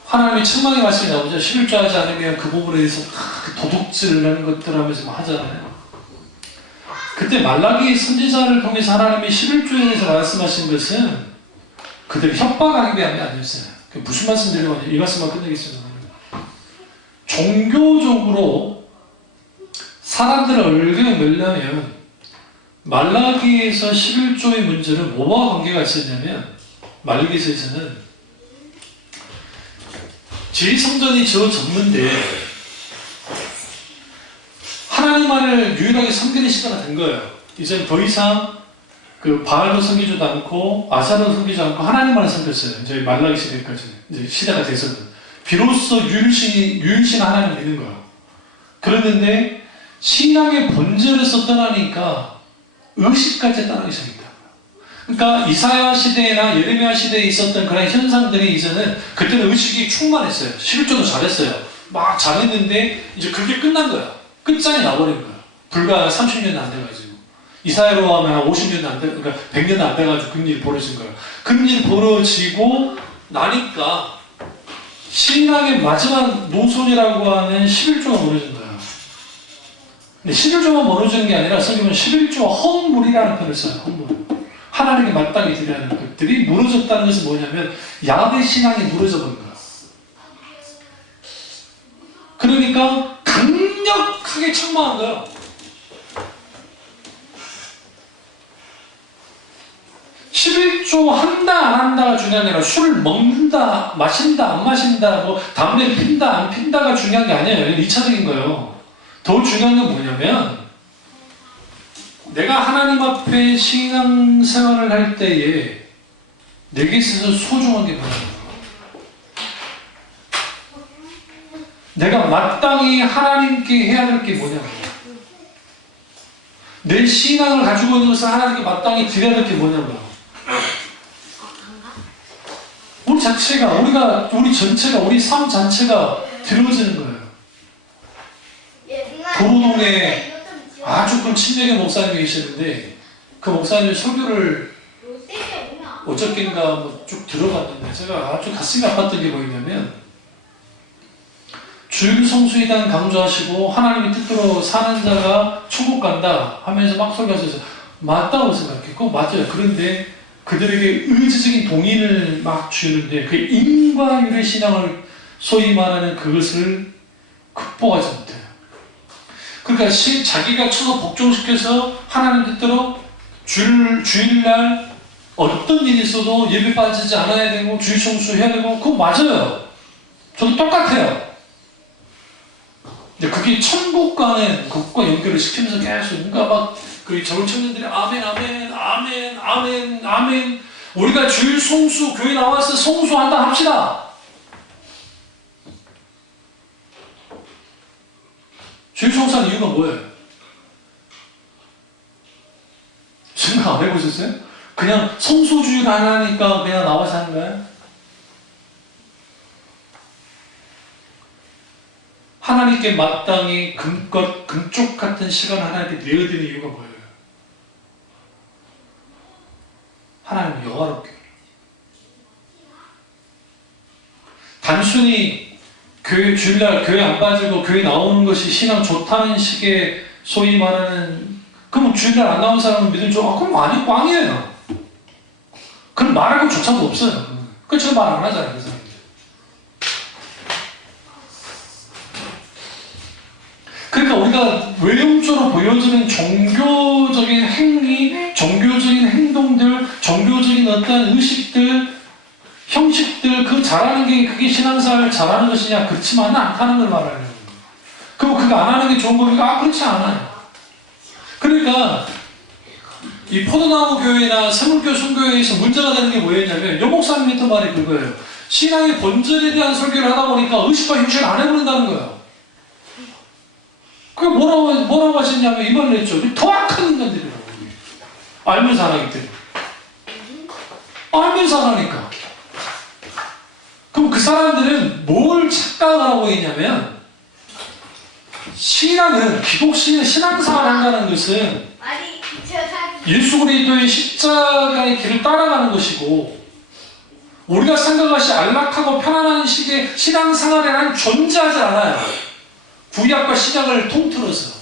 하나님의 책망의 말씀이 나오죠. 11조 하지 않으면 그 부분에 대해서 도둑질을 하는 것들 하면서 하잖아요. 그때 말라기 선지자를 통해서 하나님이 11조에 대해서 말씀하신 것은 그들을 협박하기 위함이 아니었어요. 무슨 말씀 드리려고 이 말씀만 끝내겠습니다. 종교적으로 사람들을 얽어매려면 말라기에서 11조의 문제는 뭐와 관계가 있었냐면 말라기서에서는 제2성전이 지어졌는데 하나님만을 유일하게 섬기는 시대가 된 거예요. 이제 더 이상 그 바알도 섬기지도 않고 아사도 섬기지 않고 하나님만을 섬겼어요. 이제 말라기 시대까지 이제 시대가 돼서는 비로소 유일신 하나님을 믿는 거예요. 그랬는데 신앙의 본질에서 떠나니까 의식까지 떠나기 시작했다. 그러니까 이사야 시대나 예레미야 시대에 있었던 그런 현상들이 이제는 그때는 의식이 충만했어요. 11조도 잘했어요. 막 잘했는데 이제 그게 끝난 거야. 끝장이 나버린 거야. 불과 30년도 안 돼가지고. 이사야로 하면 한 50년도 안 돼, 그러니까 100년도 안 돼가지고 그런 일이 벌어진 거야. 그런 일이 벌어지고 나니까 신앙의 마지막 노선이라고 하는 11조가 무너진 거야. 근데 11조가 무너지는 게 아니라 성경은 11조가 헌물이라는 표현을 써요. 헌물. 하나님께 마땅히 드려야 하는 것들이 무너졌다는 것은 뭐냐면 야훼 신앙이 무너져 버린 거야. 그러니까 강력하게 책망한 거야. (11조) 한다 안 한다가 중요한 게 아니라 술 먹는다 마신다 안 마신다 뭐 담배 핀다 안 핀다가 중요한 게 아니에요. 2차적인 거예요. 더 중요한 건 뭐냐면 내가 하나님 앞에 신앙생활을 할 때에 내게 있어서 소중한 게 뭐냐면 내가 마땅히 하나님께 해야 될 게 뭐냐면 내 신앙을 가지고 있는 것을 하나님께 마땅히 드려야 될 게 뭐냐면 우리 자체가 우리 전체가 우리 삶 자체가 드려지는 거예요. 도로동에 아주 큰 친정의 목사님이 계시는데 그 목사님의 설교를 어저께인가 뭐 쭉 들어봤는데 제가 아주 가슴이 아팠던 게 뭐였냐면 주일 성수에 대한 강조하시고 하나님의 뜻대로 사는 자가 천국 간다 하면서 막 설교하셔서 맞다고 생각했고 맞아요. 그런데 그들에게 의지적인 동의를 막 주는데 그 인과율의 신앙을 소위 말하는 그것을 극복하지 못해요. 그러니까 자기가 쳐서 복종시켜서 하나님 뜻대로 주일날 어떤 일이 있어도 예배 빠지지 않아야 되고 주일 성수해야 되고 그거 맞아요. 저도 똑같아요. 근데 그게 천국 가는 그것과 연결을 시키면서 계속 그러니까 막그 저울 청년들이 아멘 아멘 아멘 아멘 아멘 우리가 주일 성수 교회 나와서 성수한다 합시다. 주일 성수하는 이유가 뭐예요? 생각 안 해보셨어요? 그냥 성소주의를 안 하니까 그냥 나와서 하는 거예요? 하나님께 마땅히 금쪽 같은 시간을 하나님께 내어드리는 이유가 뭐예요? 하나님은 영화롭게 단순히 교회 주일날 교회 안 빠지고 교회 나오는 것이 신앙 좋다는 식의 소위 말하는 그럼 주일날 안 나오는 사람은 믿음 좀 그럼 많이 꽝이에요. 그럼 말할 것조차도 없어요. 그래서 제가 말 안 하잖아요. 그 사람들. 그러니까 우리가 외형적으로 보여지는 종교적인 행위, 종교적인 행동들, 종교적인 어떤 의식들, 형식들, 그 잘하는 게 그게 신앙생활을 잘하는 것이냐? 그렇지만은 않다는 걸 말하려는 거예요. 그럼 그거 안 하는 게 좋은 겁니까? 그렇지 않아요. 그러니까 이 포도나무 교회나 세물교 순교회에서 문제가 되는 게 뭐였냐면 요 목사님 했던 말이 그거예요. 신앙의 본질에 대한 설교를 하다 보니까 의식과 형식을 안 해버린다는 거예요. 그게 뭐라고 하셨냐면 이 말을 했죠. 더 악한 인간들이라고. 알면서 안 하기 때문에. 알면서 안 하니까. 그럼 그 사람들은 뭘 착각을 하고 있냐면 신앙은 기독신의 신앙생활을 한다는 것은 예수 그리스도의 십자가의 길을 따라가는 것이고 우리가 생각하시 안락하고 편안한 식의 신앙생활이라는 존재하지 않아요. 구약과 신약을 통틀어서.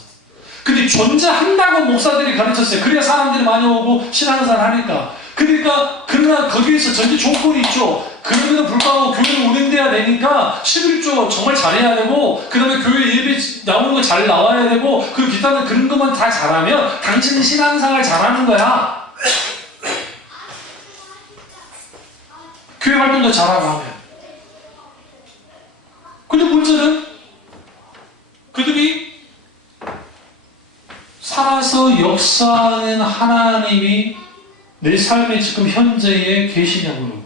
근데 존재한다고 목사들이 가르쳤어요. 그래야 사람들이 많이 오고 신앙생활 하니까. 그러니까 그러나 거기에서 전제 조건이 있죠. 그럼에도 불구하고 교회는 운행돼야 되니까 11조 정말 잘해야 되고 그 다음에 교회 예배 나오는 거 잘 나와야 되고 그 기타는 그런 것만 다 잘하면 당신은 신앙생활 잘하는 거야. 교회 활동도 잘하고 하면. 근데 문제는 그들이 살아서 역사하는 하나님이 내 삶에 지금 현재에 계시냐고요.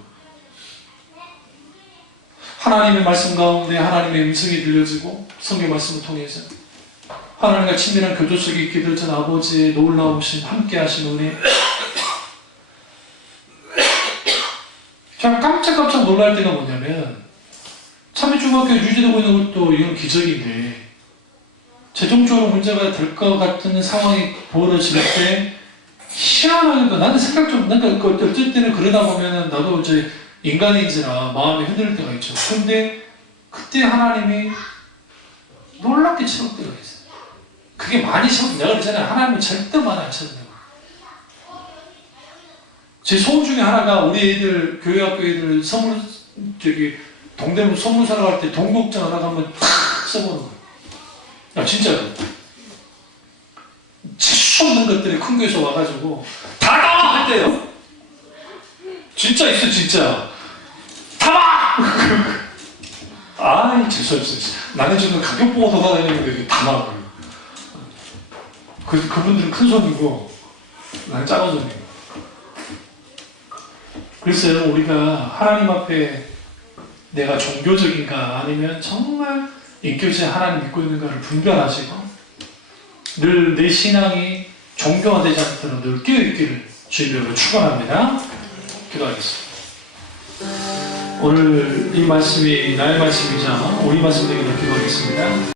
하나님의 말씀 가운데 하나님의 음성이 들려지고 성경 말씀을 통해서 하나님과 친밀한 교조 속에 있게 되던 아버지의 놀라우신 함께 하신 은혜. 제가 깜짝깜짝 놀랄 때가 뭐냐면 참여중학교 유지되고 있는 것도 이건 기적인데 재정적으로 문제가 될 것 같은 상황이 벌어질 때 희한하게도 나는 생각 좀, 그러니까 어쩔 때는 그러다 보면은 나도 이제 인간인지라 마음이 흔들릴 때가 있죠. 그런데 그때 하나님이 놀랍게 채울 때가 있어요. 그게 많이 채웠어요. 내가 그랬잖아요. 하나님은 절대 많이 안 채운다고. 제 소원 중에 하나가 우리 애들, 교회학교 애들 선물, 동대문 선물 사러 갈 때 동국장 하나 가면 탁 써보는 거예요. 야, 진짜로. 칠수 없는 것들이 큰 교회에서 와가지고 다 나와! 할 때요. 진짜 있어, 진짜. 다 와! 아이, 재수없어. 나는 지금 가격 보고 돌아다니는데 다 나와. 그분들은 큰 손이고, 나는 작은 손이고. 글쎄요, 우리가 하나님 앞에 내가 종교적인가 아니면 정말 인격적인 하나님 믿고 있는가를 분별하시고 늘 내 신앙이 종교화되지 않도록 늘 깨어있기를 주님으로 축원합니다. 기도하겠습니다. 오늘 이 말씀이 나의 말씀이자 우리 말씀 되기를 기도하겠습니다.